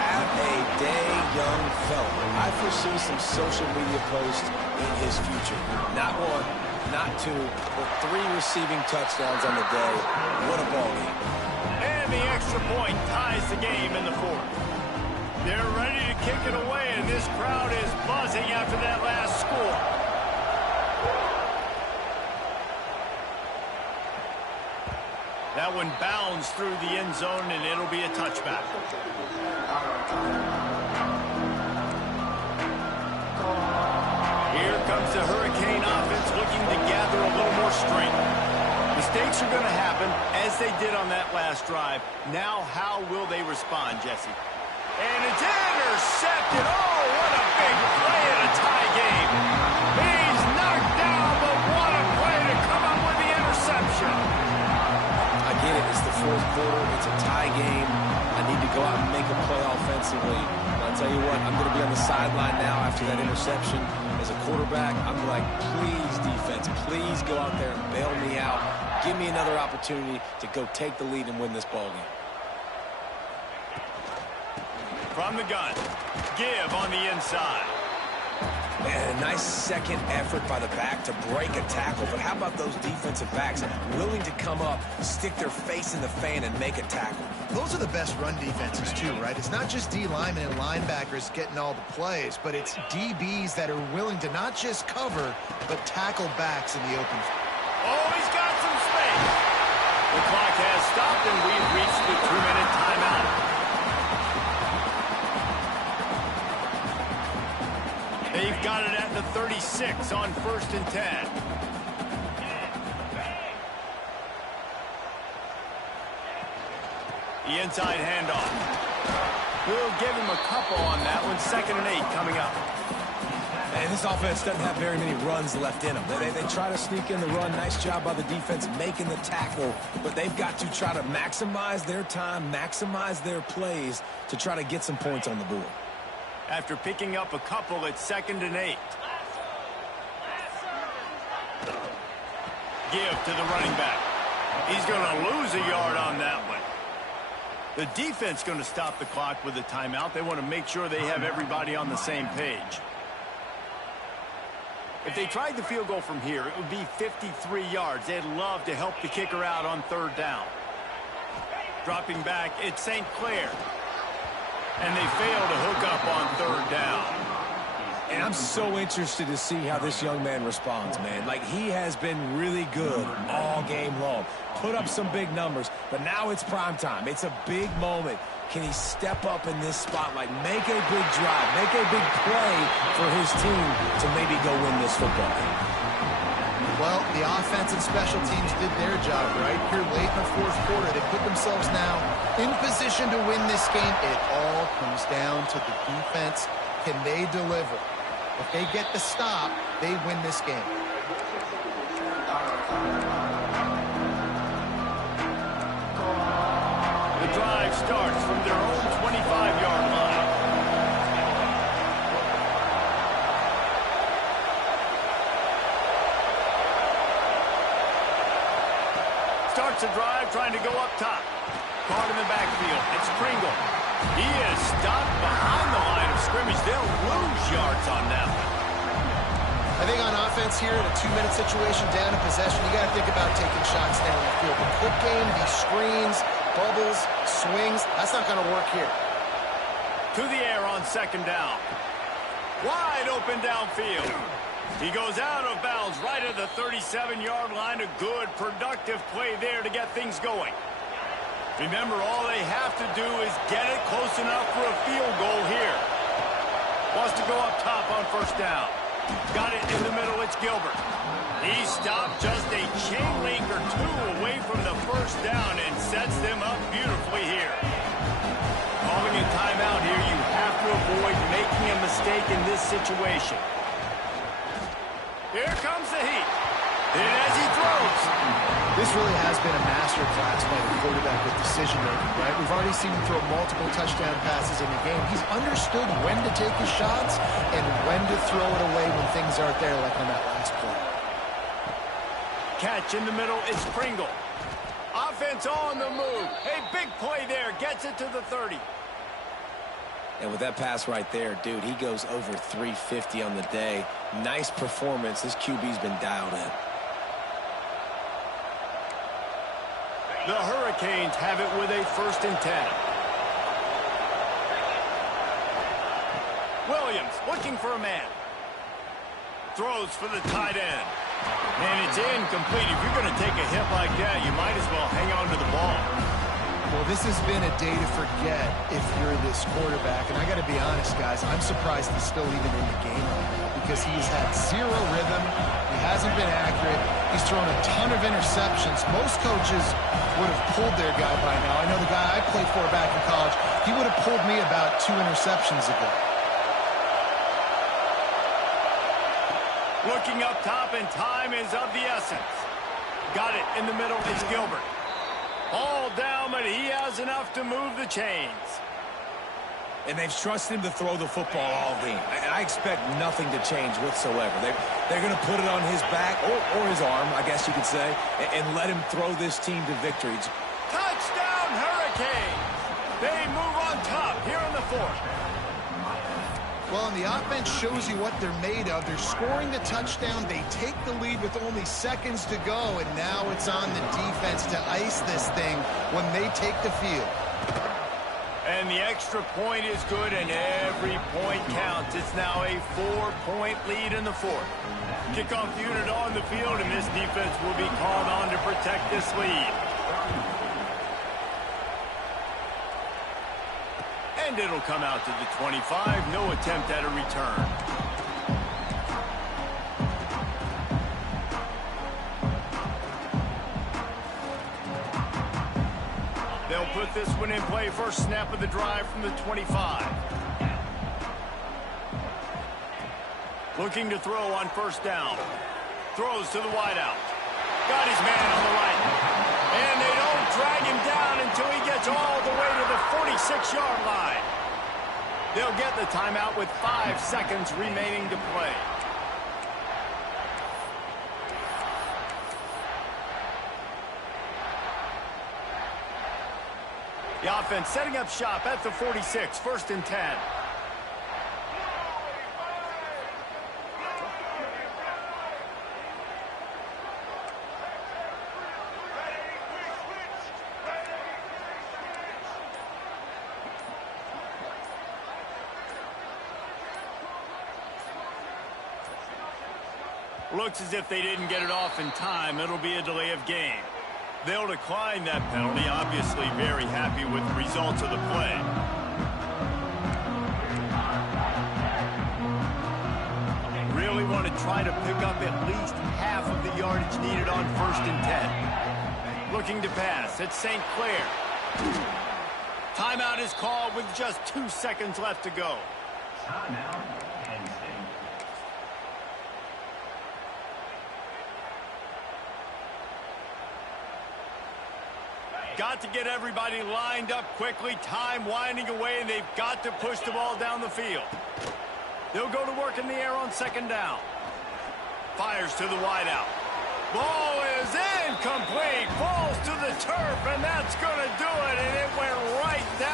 Have a day, young fella. I foresee some social media posts in his future. Not one, not two, but 3 receiving touchdowns on the day. What a ball game. And the extra point ties the game in the fourth. They're ready to kick it away, and this crowd is buzzing after that last score. That one bounds through the end zone, and it'll be a touchback. Here comes the Hurricane offense looking to gather a little more strength. Mistakes are going to happen, as they did on that last drive. Now, how will they respond, Jesse? And it's intercepted. Oh, what a big play in a tie game. He's knocked down, but what a play to come up with the interception. I get it. It's the fourth quarter. It's a tie game. I need to go out and make a play offensively. And I'll tell you what, I'm going to be on the sideline now after that interception. As a quarterback, I'm like, please, defense, please go out there and bail me out. Give me another opportunity to go take the lead and win this ball game. From the gun, give on the inside. Man, a nice second effort by the back to break a tackle, but how about those defensive backs willing to come up, stick their face in the fan, and make a tackle? Those are the best run defenses, too, right? It's not just D linemen and linebackers getting all the plays, but it's DBs that are willing to not just cover, but tackle backs in the open. Oh, he's got some space. The clock has stopped, and we've reached the 2-minute timeout. They've got it at the 36 on 1st and 10. The inside handoff. We'll give him a couple on that one. 2nd and 8 coming up. And this offense doesn't have very many runs left in them. They try to sneak in the run. Nice job by the defense making the tackle. But they've got to try to maximize their time, maximize their plays to try to get some points on the board. After picking up a couple at 2nd and 8. Give to the running back. He's going to lose a yard on that one. The defense going to stop the clock with a timeout. They want to make sure they have everybody on the same page. If they tried the field goal from here, it would be 53 yards. They'd love to help the kicker out on 3rd down. Dropping back, it's St. Clair. And they fail to hook up on 3rd down. And I'm so interested to see how this young man responds, man. Like, he has been really good all game long. Put up some big numbers, but now it's prime time. It's a big moment. Can he step up in this spotlight, make a big drive, make a big play for his team to maybe go win this football game? Well, the offense and special teams did their job right here late in the 4th quarter. They put themselves now in position to win this game. It all comes down to the defense. Can they deliver? If they get the stop, they win this game. The drive starts from their own 25-yard line. Starts the drive trying to go up top. Caught in the backfield. It's Pringle. He is stopped behind the line of scrimmage. They'll lose yards on that one. I think on offense here in a 2-minute situation, down in possession, you got to think about taking shots down the field. The quick game, these screens, bubbles, swings, that's not going to work here. To the air on 2nd down. Wide open downfield. He goes out of bounds right at the 37-yard line. A good, productive play there to get things going. Remember, all they have to do is get it close enough for a field goal here. Wants to go up top on first down. Got it in the middle. It's Gilbert. He stopped just a chain link or two away from the first down and sets them up beautifully here. Calling a timeout here, you have to avoid making a mistake in this situation. Here comes the heat. And as he throws. This really has been a master class by the quarterback with decision-making, right? We've already seen him throw multiple touchdown passes in the game. He's understood when to take his shots and when to throw it away when things aren't there, like on that last play. Catch in the middle, it's Pringle. Offense on the move. A big play there, gets it to the 30. And with that pass right there, dude, he goes over 350 on the day. Nice performance. This QB's been dialed in. The Hurricanes have it with a 1st and 10. Williams looking for a man. Throws for the tight end. And it's incomplete. If you're going to take a hit like that, you might as well hang on to the ball. Well, this has been a day to forget if you're this quarterback. And I got to be honest, guys, I'm surprised he's still even in the game right now because he's had zero rhythm. He hasn't been accurate. He's thrown a ton of interceptions. Most coaches would have pulled their guy by now. I know the guy I played for back in college, he would have pulled me about 2 interceptions ago. Looking up top, and time is of the essence. Got it in the middle. It's Gilbert. All down, but he has enough to move the chains. And they've trusted him to throw the football all game. I expect nothing to change whatsoever. They're going to put it on his back, or his arm, I guess you could say, and let him throw this team to victories. Touchdown, Hurricanes! They move on top here in the 4th. Well, and the offense shows you what they're made of. They're scoring the touchdown. They take the lead with only seconds to go, and now it's on the defense to ice this thing when they take the field. And the extra point is good, and every point counts. It's now a 4-point lead in the 4th. Kickoff unit on the field, and this defense will be called on to protect this lead. And it'll come out to the 25. No attempt at a return. They'll put this one in play. First snap of the drive from the 25. Looking to throw on first down. Throws to the wideout. Got his man on the right. And they don't drag him down until he gets all the way to the 46-yard line. They'll get the timeout with 5 seconds remaining to play. The offense setting up shop at the 46, 1st and 10. Looks as if they didn't get it off in time. It'll be a delay of game. They'll decline that penalty, obviously very happy with the results of the play. Really want to try to pick up at least half of the yardage needed on 1st and 10. Looking to pass. It's St. Clair. Timeout is called with just 2 seconds left to go. Timeout, Penn State. Got to get everybody lined up quickly. Time winding away, and they've got to push the ball down the field. They'll go to work in the air on 2nd down. Fires to the wideout. Ball is incomplete. Falls to the turf, and that's going to do it. And it went right down